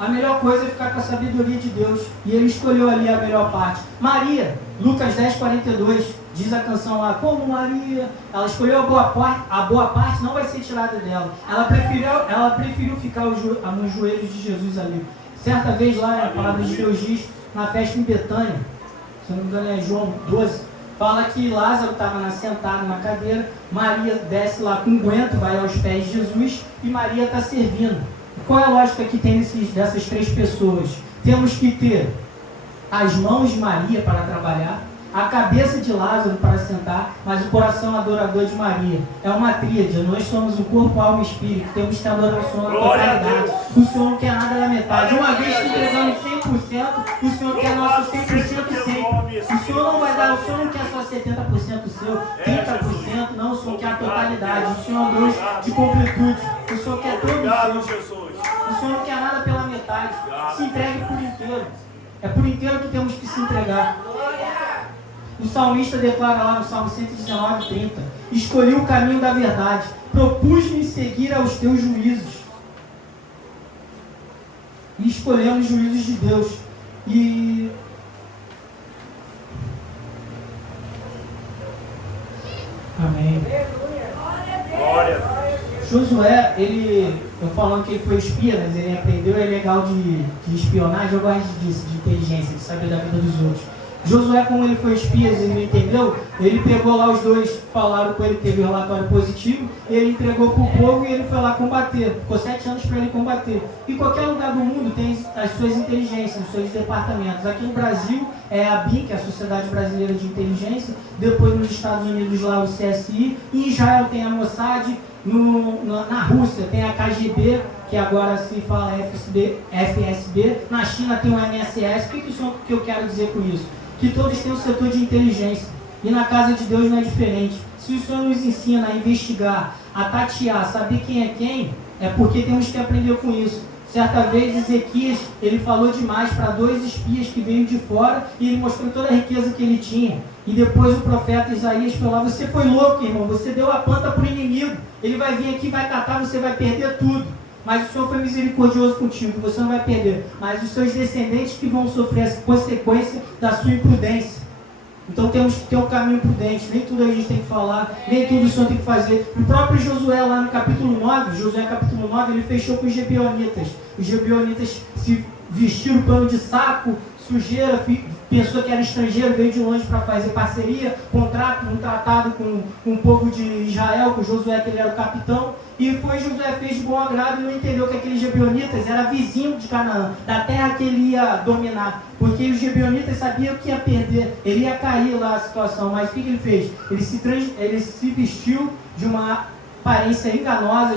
A melhor coisa é ficar com a sabedoria de Deus. E ele escolheu ali a melhor parte. Maria, Lucas 10:42, diz a canção lá: como Maria, ela escolheu a boa parte, não vai ser tirada dela. Ela preferiu ficar nos joelhos de Jesus ali. Certa vez lá, a palavra de Deus diz, na festa em Betânia, se não me engano é João 12, fala que Lázaro estava sentado na cadeira, Maria desce lá com um guento, vai aos pés de Jesus, e Maria está servindo. Qual é a lógica que tem dessas três pessoas? Temos que ter as mãos de Maria para trabalhar, a cabeça de Lázaro para sentar, mas o coração adorador de Maria. É uma tríade. Nós somos o corpo, alma e espírito. Temos que adorar o Senhor na totalidade. O Senhor não quer nada da metade. Uma vez que entregamos 100%, o Senhor quer nosso 100% sempre. O Senhor não vai dar, o Senhor não quer só 70% seu, 30%, não. O Senhor quer a totalidade. O Senhor é Deus de completude. O Senhor quer todo o seu. O Senhor não quer nada pela metade. Se entregue por inteiro. É por inteiro que temos que se entregar. O salmista declara lá no Salmo 119:30: escolhi o caminho da verdade, propus-me seguir aos teus juízos. E escolhemos os juízos de Deus. E amém. Glória. Josué, eu falando que ele foi espia, mas ele aprendeu, é legal de espionagem. Eu gosto disso, de inteligência, de saber da vida dos outros. Josué, como ele foi espia, ele não entendeu, ele pegou lá os dois, falaram com ele que teve um relatório positivo, ele entregou para o povo e ele foi lá combater. Ficou 7 anos para ele combater. E qualquer lugar do mundo tem as suas inteligências, os seus departamentos. Aqui no Brasil é a BIM, que é a Sociedade Brasileira de Inteligência, depois nos Estados Unidos lá o CSI, e em Israel tem a Mossad, na Rússia tem a KGB, que agora se fala FSB, na China tem o MSS. O que eu quero dizer com isso? Que todos têm um setor de inteligência, e na casa de Deus não é diferente. Se o Senhor nos ensina a investigar, a tatear, saber quem é quem, é porque temos que aprender com isso. Certa vez Ezequias, ele falou demais para 2 espias que veio de fora, e ele mostrou toda a riqueza que ele tinha. E depois o profeta Isaías falou: você foi louco, irmão, você deu a planta para o inimigo, ele vai vir aqui, vai catar, você vai perder tudo. Mas o Senhor foi misericordioso contigo, você não vai perder, mas os seus descendentes que vão sofrer essa consequência da sua imprudência. Então temos que ter um caminho prudente, nem tudo a gente tem que falar, nem tudo o Senhor tem que fazer. O próprio Josué lá no capítulo 9, Josué capítulo 9, ele fechou com os Gibeonitas. Os Gibeonitas se vestiram pano de saco, sujeira, pensou que era estrangeiro, veio de longe para fazer parceria, um tratado com o povo de Israel, com Josué, que ele era o capitão. E Josué fez de bom agrado e não entendeu que aqueles Gibeonitas eram vizinhos de Canaã, da terra que ele ia dominar. Porque os Gibeonitas sabiam que ia perder, ele ia cair lá a situação. Mas o que ele fez? Ele se vestiu de uma aparência enganosa,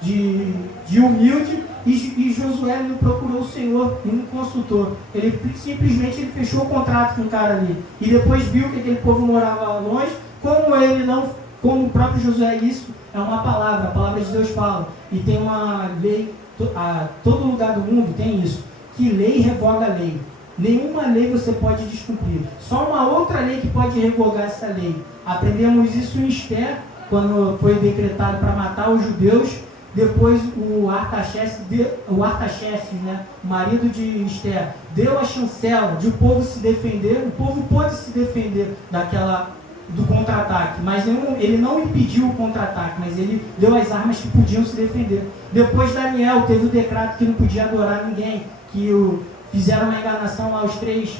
de humilde, e Josué não procurou o Senhor e não consultou. Ele simplesmente fechou o contrato com o cara ali. E depois viu que aquele povo morava longe, como o próprio Josué, isso é uma palavra, a palavra de Deus fala. E tem uma lei, todo lugar do mundo tem isso, que lei revoga a lei. Nenhuma lei você pode descumprir. Só uma outra lei que pode revogar essa lei. Aprendemos isso em Esther, quando foi decretado para matar os judeus. Depois o Artaxerxes, o marido de Esther, deu a chancela de o povo se defender. O povo pôde se defender do contra-ataque, mas ele não impediu o contra-ataque, mas ele deu as armas que podiam se defender. Depois Daniel teve o decreto que não podia adorar ninguém, que fizeram uma enganação lá, os três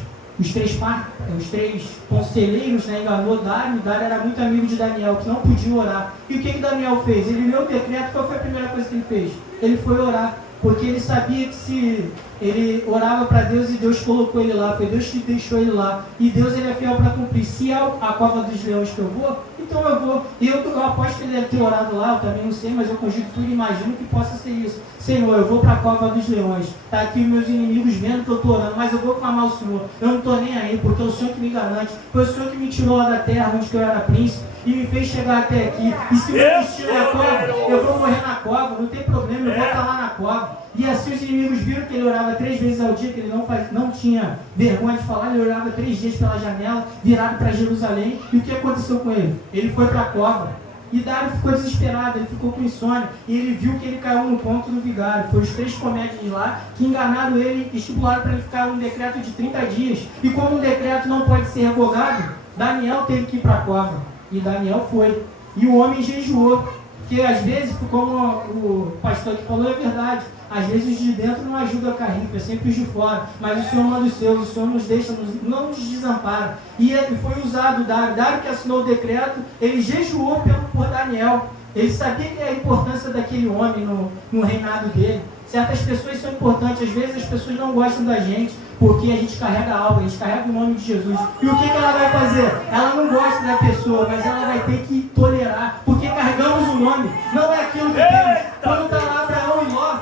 conselheiros, né, enganou Dário. Dário era muito amigo de Daniel, que não podia orar. E o que Daniel fez? Ele leu o decreto. Qual foi a primeira coisa que ele fez? Ele foi orar, porque ele sabia que se ele orava para Deus e Deus colocou ele lá, foi Deus que deixou ele lá, e Deus ele é fiel para cumprir. Se é a cova dos leões que eu vou, então eu vou. E eu aposto que ele deve ter orado lá, eu também não sei, mas eu conjecturo e imagino que possa ser isso. Senhor, eu vou para a cova dos leões, está aqui os meus inimigos vendo que eu estou orando, mas eu vou clamar ao Senhor, eu não estou nem aí, porque é o Senhor que me garante, foi o Senhor que me tirou lá da terra, onde eu era príncipe, e me fez chegar até aqui. E se meu destino é a cova, eu vou morrer na cova, não tem problema, eu vou estar lá na cova. E assim os inimigos viram que ele orava 3 vezes ao dia, que ele não tinha vergonha de falar, ele orava 3 dias pela janela, virado para Jerusalém. E o que aconteceu com ele? Ele foi para a cova. E Dário ficou desesperado, ele ficou com insônia, e ele viu que ele caiu no ponto do vigário. Foi os 3 comédios lá que enganaram ele e estipularam para ele ficar um decreto de 30 dias. E como um decreto não pode ser revogado, Daniel teve que ir para a cova. E Daniel foi. E o homem jejuou. Porque às vezes, como o pastor que falou, é verdade. Às vezes os de dentro não ajudam a carrifa, é sempre os de fora. Mas o Senhor manda os seus, o Senhor nos deixa, não nos desampara. E foi usado Dário que assinou o decreto, ele jejuou por Daniel. Ele sabia a importância daquele homem no reinado dele. Certas pessoas são importantes, às vezes as pessoas não gostam da gente, porque a gente carrega algo, a gente carrega o nome de Jesus. E o que ela vai fazer? Ela não gosta da pessoa, mas ela vai ter que tolerar, porque carregamos o nome, não é aquilo que temos. Quando está lá Abraão e Ló,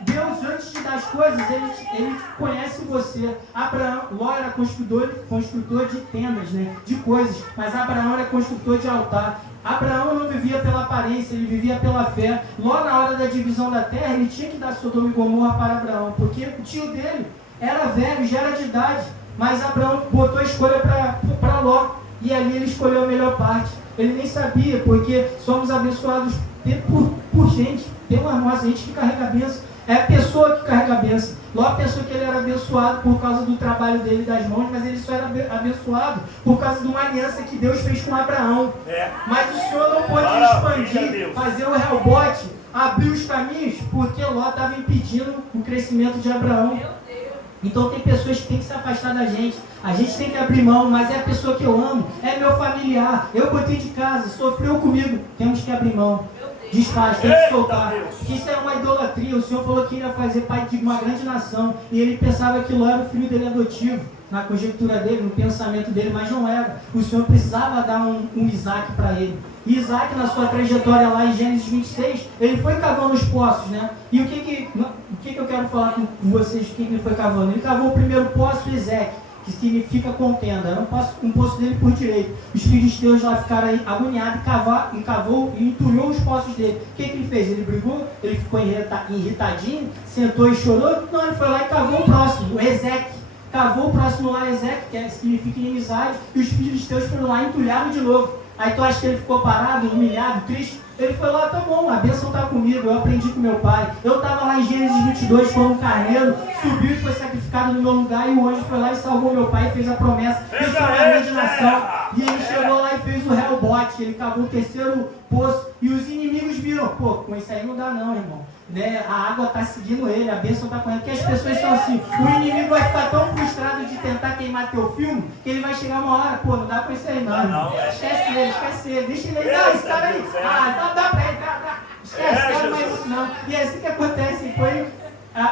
Deus antes de dar as coisas, ele conhece você. Ló era construtor de tendas, né, de coisas, mas Abraão era construtor de altar. Abraão não vivia pela aparência, ele vivia pela fé. Ló, na hora da divisão da terra, ele tinha que dar Sodoma e Gomorra para Abraão, porque o tio dele era velho, já era de idade, mas Abraão botou a escolha para Ló, e ali ele escolheu a melhor parte. Ele nem sabia, porque somos abençoados por gente, tem uma nossa gente que carrega a bênção, é a pessoa que carrega a bênção. Ló pensou que ele era abençoado por causa do trabalho dele das mãos, mas ele só era abençoado por causa de uma aliança que Deus fez com Abraão. Mas o Senhor não pôde expandir, fazer o rebote, abrir os caminhos, porque Ló estava impedindo o crescimento de Abraão. Então tem pessoas que têm que se afastar da gente. A gente tem que abrir mão, mas é a pessoa que eu amo, é meu familiar, eu botei de casa, sofreu comigo. Temos que abrir mão. Desfaz, tem que soltar. Porque isso é uma idolatria. O Senhor falou que ia fazer pai de uma grande nação. E ele pensava que Ló era o filho dele adotivo. Na conjectura dele, no pensamento dele, mas não era. O Senhor precisava dar um Isaac para ele. E Isaac, na sua trajetória lá em Gênesis 26, ele foi cavando os poços, né? E o que eu quero falar com vocês? O que ele foi cavando? Ele cavou o primeiro poço, Ezequiel, que significa contenda. Era um poço dele por direito. Os filisteus lá ficaram aí agoniados e cavou e entulhou os poços dele. O que ele fez? Ele brigou? Ele ficou irritadinho? Sentou e chorou? Não, ele foi lá e cavou o próximo, o Ezequiel. Cavou o próximo lá, Ezequiel, que significa inimizade, e os filisteus foram lá e entulharam de novo. Aí tu acha que ele ficou parado, humilhado, triste? Ele foi lá, tá bom, a bênção está comigo, eu aprendi com meu pai. Eu estava lá em Gênesis 22, quando um carneiro subiu e foi sacrificado no meu lugar, e o anjo foi lá e salvou meu pai e fez a promessa. Eu sou uma grande nação. E ele chegou lá e fez o rebote, ele cavou o terceiro poço, e os inimigos viram, pô, com isso aí não dá não, irmão. Né? A água está seguindo ele, a bênção está correndo, porque as pessoas são assim, o inimigo vai ficar tão frustrado de tentar queimar teu filme, que ele vai chegar uma hora, pô, não dá pra isso aí não, esquece ele, deixa ele aí, não, esse cara aí, dá pra ele, esquece, não mais isso não. E é assim que acontece, foi...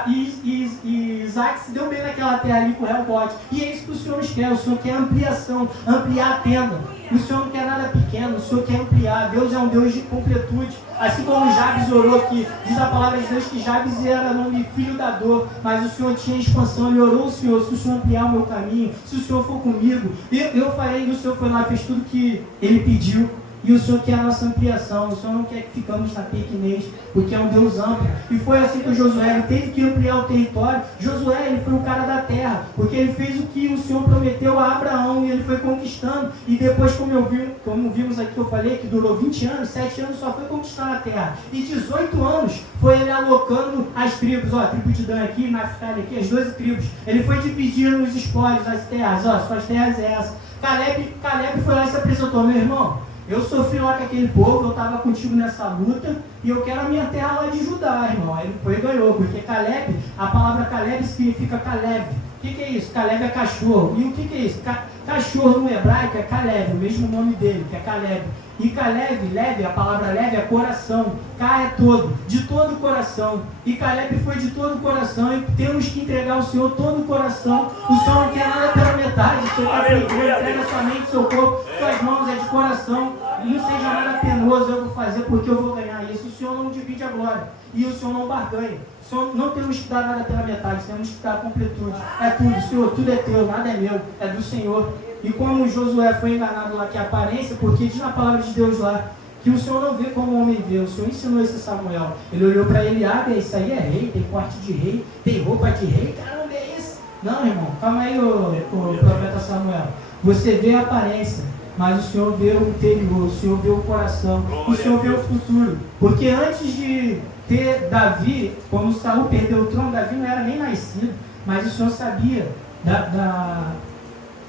E Isaac se deu bem naquela terra ali com o rebote. E é isso que o Senhor nos quer. O Senhor quer ampliação, ampliar a tenda. O Senhor não quer nada pequeno, o Senhor quer ampliar. Deus é um Deus de completude. Assim como Jabes orou aqui, diz a palavra de Deus que Jabes era nome filho da dor, mas o Senhor tinha expansão. Ele orou o Senhor: se o Senhor ampliar o meu caminho, se o Senhor for comigo, eu farei. E o Senhor foi lá, fez tudo que ele pediu. E o Senhor quer a nossa ampliação. O Senhor não quer que ficamos na pequenez, porque é um Deus amplo. E foi assim que o Josué teve que ampliar o território. Josué, ele foi o cara da terra, porque ele fez o que o Senhor prometeu a Abraão, e ele foi conquistando. E depois, como vimos aqui, eu falei que durou 20 anos, 7 anos só foi conquistar a terra. E 18 anos foi ele alocando as tribos. A tribo de Dan aqui, Naftali aqui, as 12 tribos. Ele foi dividindo os espólios, as terras. Suas terras é essa. Caleb foi lá e se apresentou: meu irmão, Eu sofri lá com aquele povo, eu estava contigo nessa luta, e eu quero a minha terra lá de Judá, irmão. Aí ele foi e ganhou, porque Caleb, a palavra Caleb significa Caleb. O que é isso? Caleb é cachorro. E o que é isso? Cachorro no hebraico é Caleb, o mesmo nome dele, que é Caleb. E Caleb, leve, a palavra leve é coração. Cá é todo, de todo o coração. E Caleb foi de todo o coração, e temos que entregar ao Senhor todo o coração. O Senhor não quer nada pela metade, o Senhor está pedindo, entrega sua mente, seu corpo, suas mãos, é de coração. Não seja nada penoso, eu vou fazer porque eu vou ganhar isso. O Senhor não divide a glória, e o Senhor não barganha. O Senhor, não temos que dar nada pela metade, temos que dar a completude. É tudo, Senhor, tudo é teu, nada é meu, é do Senhor. E como Josué foi enganado lá que a aparência, porque diz na palavra de Deus lá, que o Senhor não vê como o homem vê. O Senhor ensinou isso a Samuel. Ele olhou para Eliabe, isso aí é rei, tem corte de rei, tem roupa de rei, caramba, é isso? Não, irmão, calma aí, o profeta Samuel. Você vê a aparência, mas o Senhor vê o interior, o Senhor vê o coração, o Senhor vê o futuro. Porque antes de ter Davi, quando Saul perdeu o trono, Davi não era nem nascido, mas o Senhor sabia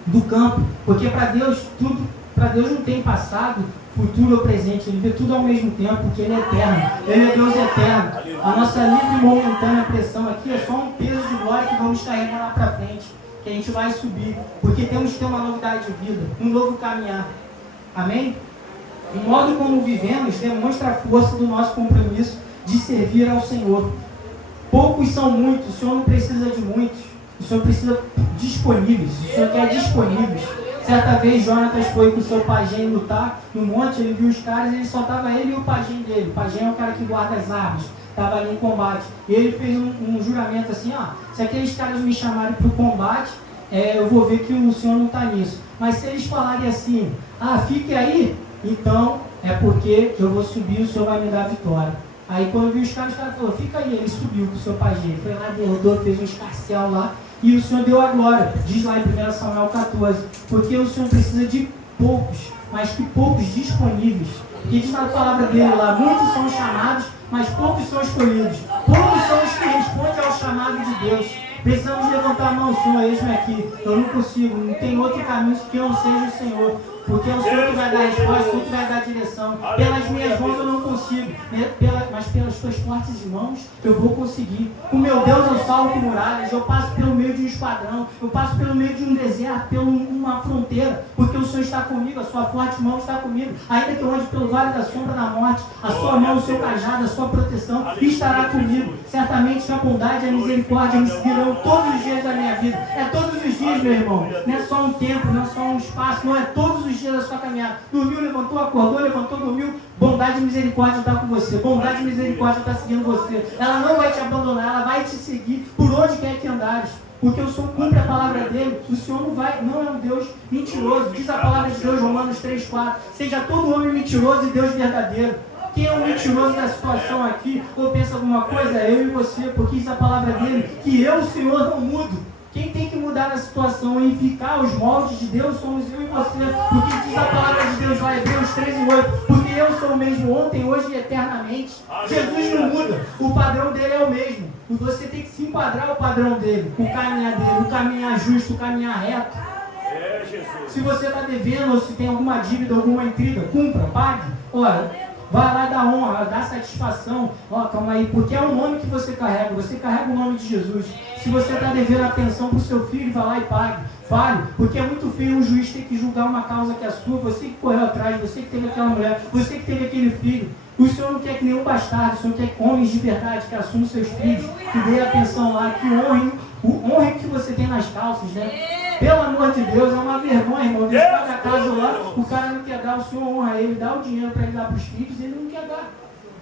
do campo, porque para Deus não tem passado, futuro ou presente, Ele vê tudo ao mesmo tempo, porque Ele é eterno, Ele é Deus eterno. A nossa livre e momentânea pressão aqui é só um peso de glória que vamos carregar lá para frente, que a gente vai subir, porque temos que ter uma novidade de vida, um novo caminhar, amém? O modo como vivemos demonstra a força do nosso compromisso de servir ao Senhor. Poucos são muitos, o Senhor não precisa de muitos, o Senhor precisa disponíveis, o Senhor quer disponíveis. Certa vez Jonatas foi com o seu pajem lutar no monte, ele viu os caras, ele só estava ele e o pajem dele. O pajem é o cara que guarda as armas, estava ali em combate. E ele fez um juramento assim, se aqueles caras me chamarem para o combate, eu vou ver que o Senhor não está nisso. Mas se eles falarem assim, fique aí, então é porque eu vou subir e o Senhor vai me dar a vitória. Aí quando viu os caras falaram, fica aí, ele subiu com o seu pajem, foi lá, derrubou, fez um escarcéu lá, e o Senhor deu a glória, diz lá em 1 Samuel 14, porque o Senhor precisa de poucos, mas que poucos disponíveis. E diz na palavra dele lá, muitos são chamados, mas poucos são escolhidos. Poucos são os que respondem ao chamado de Deus. Precisamos levantar a mão, Senhor, eis-me aqui. Eu não consigo, não tem outro caminho que eu não seja o Senhor. Porque é o Senhor que vai dar a resposta, o Senhor que vai dar a direção. Pelas minhas mãos eu não consigo, mas pelas tuas fortes mãos eu vou conseguir. Com meu Deus eu salto muralhas, eu passo pelo meio de um esquadrão, eu passo pelo meio de um deserto, pela uma fronteira, porque o Senhor está comigo, a sua forte mão está comigo. Ainda que eu ande pelo vale da sombra da morte, a sua mão, o seu cajado, a sua proteção estará comigo. Certamente a bondade e a misericórdia me seguirão todos os dias da minha vida. É todos os dias, meu irmão. Não é só um tempo, não é só um espaço, não é todos os dias da sua caminhada. Dormiu, levantou, acordou, levantou, dormiu. Bondade e misericórdia está com você. Bondade e misericórdia está seguindo você. Ela não vai te abandonar, ela vai te seguir por onde quer que andares. Porque o Senhor cumpre a palavra dele. O Senhor não é um Deus mentiroso. Diz a palavra de Deus, Romanos 3,4. Seja todo homem mentiroso e Deus verdadeiro. Quem é o mentiroso da situação aqui, ou pensa alguma coisa, é eu e você, porque diz a palavra dele, que eu, o Senhor, não mudo. Quem tem que mudar a situação e ficar os moldes de Deus somos eu e você, porque diz a palavra de Deus lá, Hebreus 13:8, porque eu sou o mesmo ontem, hoje e eternamente. Jesus não muda, o padrão dele é o mesmo. E você tem que se enquadrar ao padrão dele, o caminhar dele, o caminhar justo, o caminhar reto. Se você está devendo ou se tem alguma dívida, alguma intriga, cumpra, pague. Olha, vai lá dar honra, dar satisfação. Calma aí, porque é o nome que você carrega o nome de Jesus. Se você está devendo a pensão para o seu filho, vai lá e pague. Fale, porque é muito feio um juiz ter que julgar uma causa que é sua, você que correu atrás, você que teve aquela mulher, você que teve aquele filho. O Senhor não quer que nenhum bastardo, o Senhor quer homens de verdade que assumam seus filhos, que dê a pensão lá, que honrem que você tem nas calças, né? Pelo amor de Deus, é uma vergonha, irmão. Vem cada casa lá, o cara não quer dar, o Senhor honra ele, dá o dinheiro para ele dar para os filhos, ele não quer dar.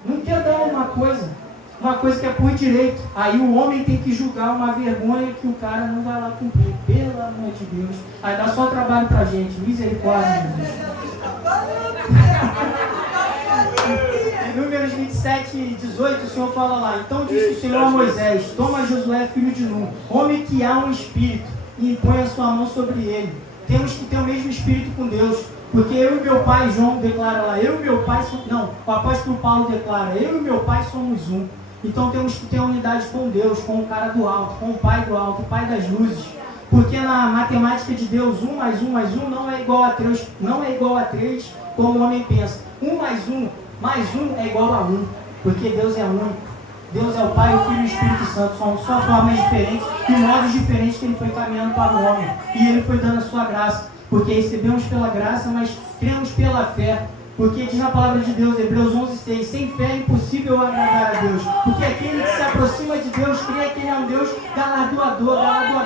Não quer dar uma coisa que é por direito. Aí o homem tem que julgar uma vergonha que o cara não vai lá cumprir. Pelo amor de Deus. Aí dá só trabalho pra gente. Misericórdia, Jesus. Em Números 27:18, o Senhor fala lá. Então disse o Senhor a Moisés: toma Josué, filho de Nun, homem que há um espírito, e impõe a sua mão sobre ele. Temos que ter o mesmo espírito com Deus. Porque eu e meu pai, João declara lá, eu e meu pai, o apóstolo Paulo declara, eu e meu pai somos um. Então temos que ter unidade com Deus, com o cara do alto, com o pai do alto, o pai das luzes. Porque na matemática de Deus, 1 mais 1 mais 1 não é igual a 3, como o homem pensa. Mais um é igual a 1, porque Deus é único. Deus é o Pai, o Filho e o Espírito Santo. São só formas diferentes e modos diferentes que Ele foi caminhando para o homem. E Ele foi dando a sua graça. Porque recebemos pela graça, mas cremos pela fé. Porque diz na palavra de Deus, Hebreus 11:6, sem fé é impossível agradar a Deus. Porque aquele que se aproxima de Deus, crê que Ele é um Deus galardoador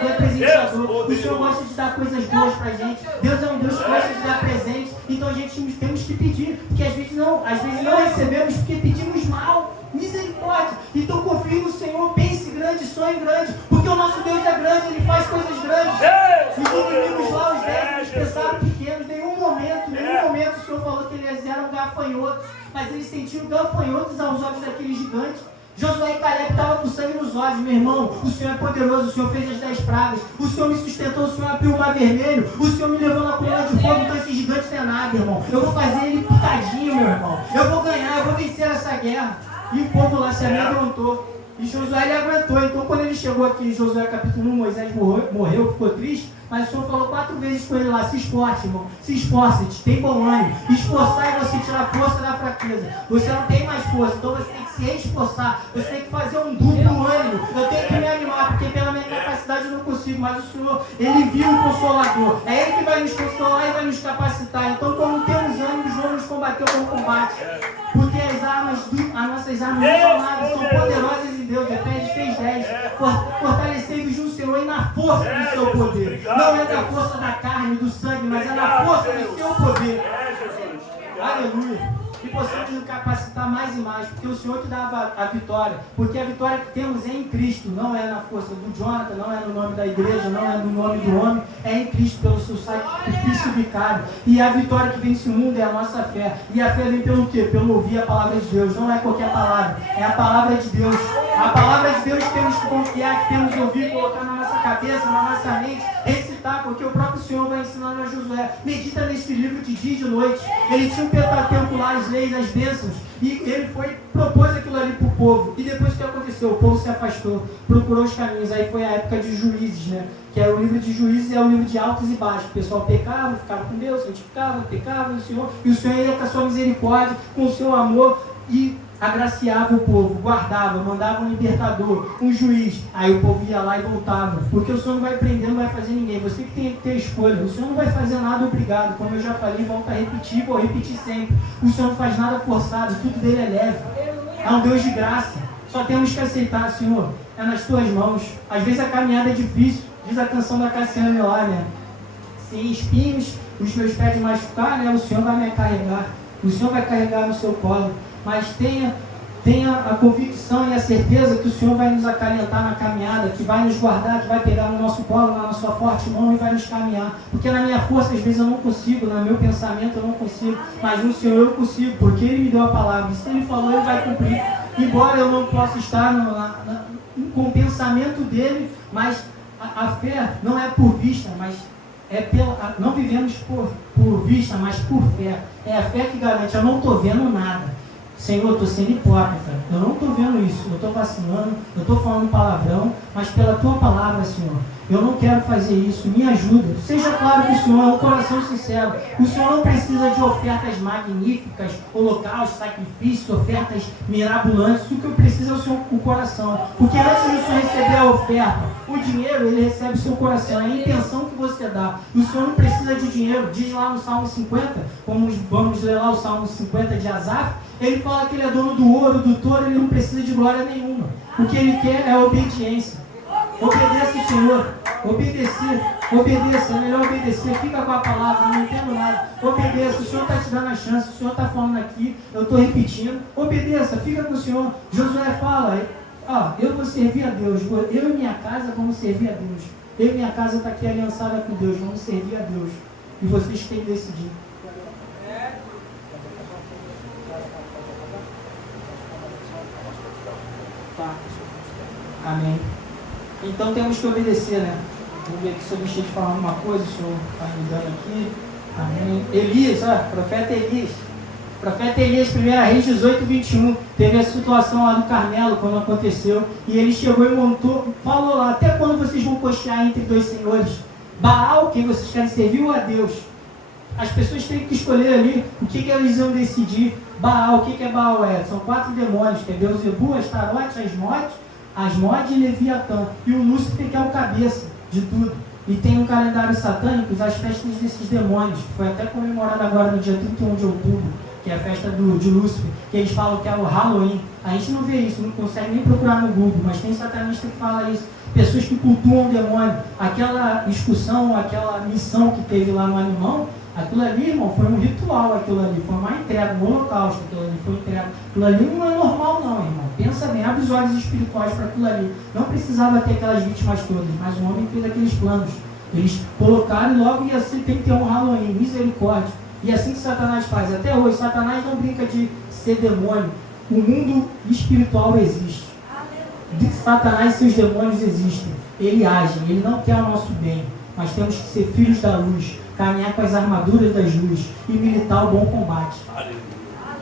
é presenteador. O Senhor gosta de dar coisas boas para a gente. Deus é um Deus que gosta de dar presentes. Então a gente temos que pedir. Porque às vezes não recebemos porque pedimos mal. Misericórdia. Então confie no Senhor, pense grande, sonhe grande. Porque o nosso Deus é grande, Ele faz coisas grandes. Os inimigos lá, os débitos, pensaram pequenos. Em nenhum momento o Senhor falou que eles eram gafanhotos. Mas eles sentiam gafanhotos aos olhos daqueles gigantes. Josué e Caleb estavam com sangue nos olhos. Meu irmão, o Senhor é poderoso, o Senhor fez as 10 pragas, o Senhor me sustentou, o Senhor abriu o mar vermelho, o Senhor me levou na coluna de fogo. Então esse gigante não é nada, irmão. Eu vou fazer ele picadinho, meu irmão. Eu vou ganhar, eu vou vencer essa guerra. E o povo lá se amedrontou. E Josué ele aguentou. Então quando ele chegou aqui em Josué capítulo 1, Moisés morreu, ficou triste. Mas o Senhor falou 4 vezes com ele lá: se esforce, irmão, se esforce, tem bom ânimo. Esforçar é você tirar força da fraqueza. Você não tem mais força, então você tem que se esforçar. Você tem que fazer um duplo ânimo. Eu tenho que me animar, porque pela minha capacidade eu não consigo. Mas o Senhor, Ele viu o Consolador. É Ele que vai nos consolar e vai nos capacitar. Então quando temos ânimos, vamos combater o bom combate. Porque as nossas armas não são nada, são poderosas em Deus. Efésios 6:10. Fortalecei-vos no Senhor e na força do seu poder. Não é da força da carne, do sangue, mas é da força do seu poder. Aleluia. E possamos nos capacitar mais e mais, porque o Senhor que dá a vitória. Porque a vitória que temos é em Cristo, não é na força do Jonathan, não é no nome da igreja, não é no nome do homem, é em Cristo pelo seu sacrifício vicário. E a vitória que vence o mundo é a nossa fé. E a fé vem pelo quê? Pelo ouvir a palavra de Deus. Não é qualquer palavra, é a palavra de Deus. A palavra de Deus que temos que confiar, que temos que ouvir, colocar na nossa cabeça, na nossa mente, recitar, porque o próprio Senhor vai ensinando a Josué. Medita nesse livro de dia e de noite. Ele tinha um Pentateuco lá, as leis, as bênçãos, e ele propôs aquilo ali para o povo. E depois o que aconteceu? O povo se afastou, procurou os caminhos. Aí foi a época de Juízes, né? Que é o livro de Juízes, é o livro de altos e baixos. O pessoal pecava, ficava com Deus, santificava, pecava, e o Senhor ia com a sua misericórdia, com o seu amor, e agraciava o povo, guardava, mandava um libertador, um juiz. Aí o povo ia lá e voltava, porque o Senhor não vai prender, não vai fazer ninguém. Você que tem que ter escolha. O Senhor não vai fazer nada obrigado, como eu já falei, volto a repetir, vou repetir sempre. O Senhor não faz nada forçado, tudo dele é leve. É um Deus de graça. Só temos que aceitar, Senhor, é nas tuas mãos. Às vezes a caminhada é difícil, diz a canção da Cassiane lá, né? Sem espinhos, os meus pés machucar, né? O Senhor vai me carregar, o Senhor vai carregar no seu colo. Mas tenha a convicção e a certeza que o Senhor vai nos acalentar na caminhada, que vai nos guardar, que vai pegar no nosso colo, na sua forte mão e vai nos caminhar. Porque na minha força, às vezes, eu não consigo, no meu pensamento eu não consigo, mas no Senhor eu consigo, porque Ele me deu a palavra. E se Ele falou, Ele vai cumprir. Embora eu não possa estar com o pensamento dEle, mas a fé não é por vista, mas não vivemos por vista, mas por fé. É a fé que garante. Eu não estou vendo nada. Senhor, eu estou sendo hipócrita, eu não estou vendo isso, eu estou vacilando, eu estou falando palavrão, mas pela Tua palavra, Senhor, eu não quero fazer isso, me ajuda. Seja claro que o Senhor é um coração sincero. O Senhor não precisa de ofertas magníficas, holocaustos, sacrifícios, ofertas mirabolantes. O que eu preciso é o coração. Porque antes de o Senhor receber a oferta, o dinheiro, Ele recebe o seu coração, é a intenção que você dá. O Senhor não precisa de dinheiro. Diz lá no Salmo 50, como vamos ler lá o Salmo 50 de Asaf, ele fala que ele é dono do ouro, do touro, ele não precisa de glória nenhuma. O que ele quer é obediência. Obedeça, Senhor. Obedeça, é melhor obedecer. Fica com a palavra, não entendo nada. Obedeça, o Senhor está te dando a chance, o Senhor está falando aqui, eu estou repetindo. Obedeça, fica com o Senhor. Josué fala, eu vou servir a Deus, eu e minha casa vamos servir a Deus. Eu e minha casa está aqui aliançada com Deus, vamos servir a Deus. E vocês têm que decidir. Tá. Amém. Então temos que obedecer, né? Vamos ver aqui se eu deixei de falar alguma coisa, o Senhor está me dando aqui. Amém. Elias, profeta Elias. Profeta Elias, 1 Reis 18:21, teve a situação lá do Carmelo, quando aconteceu, e ele chegou e falou lá, até quando vocês vão cochear entre dois senhores? Baal, quem vocês querem servir, ou a Deus? As pessoas têm que escolher ali o que eles iam decidir. Baal, o que é Baal? São 4 demônios, que é Beelzebu, Astarote, Asmode e Leviatã. E o Lúcifer, que é o cabeça de tudo. E tem no calendário satânico as festas desses demônios, que foi até comemorado agora no dia 31 de outubro, que é a festa de Lúcifer, que eles falam que é o Halloween. A gente não vê isso, não consegue nem procurar no Google, mas tem satanista que fala isso. Pessoas que cultuam o demônio. Aquela excursão, aquela missão que teve lá no Animão, aquilo ali, irmão, foi um ritual, aquilo ali, foi uma entrega, um holocausto, aquilo ali foi entrega. Aquilo ali não é normal não, irmão. Pensa bem, abre os olhos espirituais para aquilo ali. Não precisava ter aquelas vítimas todas, mas o homem fez aqueles planos. Eles colocaram e logo ia ser, tem que ter um Halloween, misericórdia. E assim que Satanás faz. Até hoje, Satanás não brinca de ser demônio. O mundo espiritual existe. De Satanás e seus demônios existem. Ele age, ele não quer o nosso bem. Mas temos que ser filhos da luz, caminhar com as armaduras das luzes e militar o bom combate.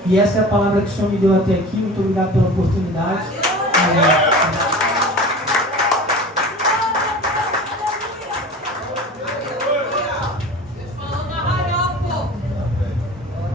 E essa é a palavra que o Senhor me deu até aqui. Muito obrigado pela oportunidade. Amém.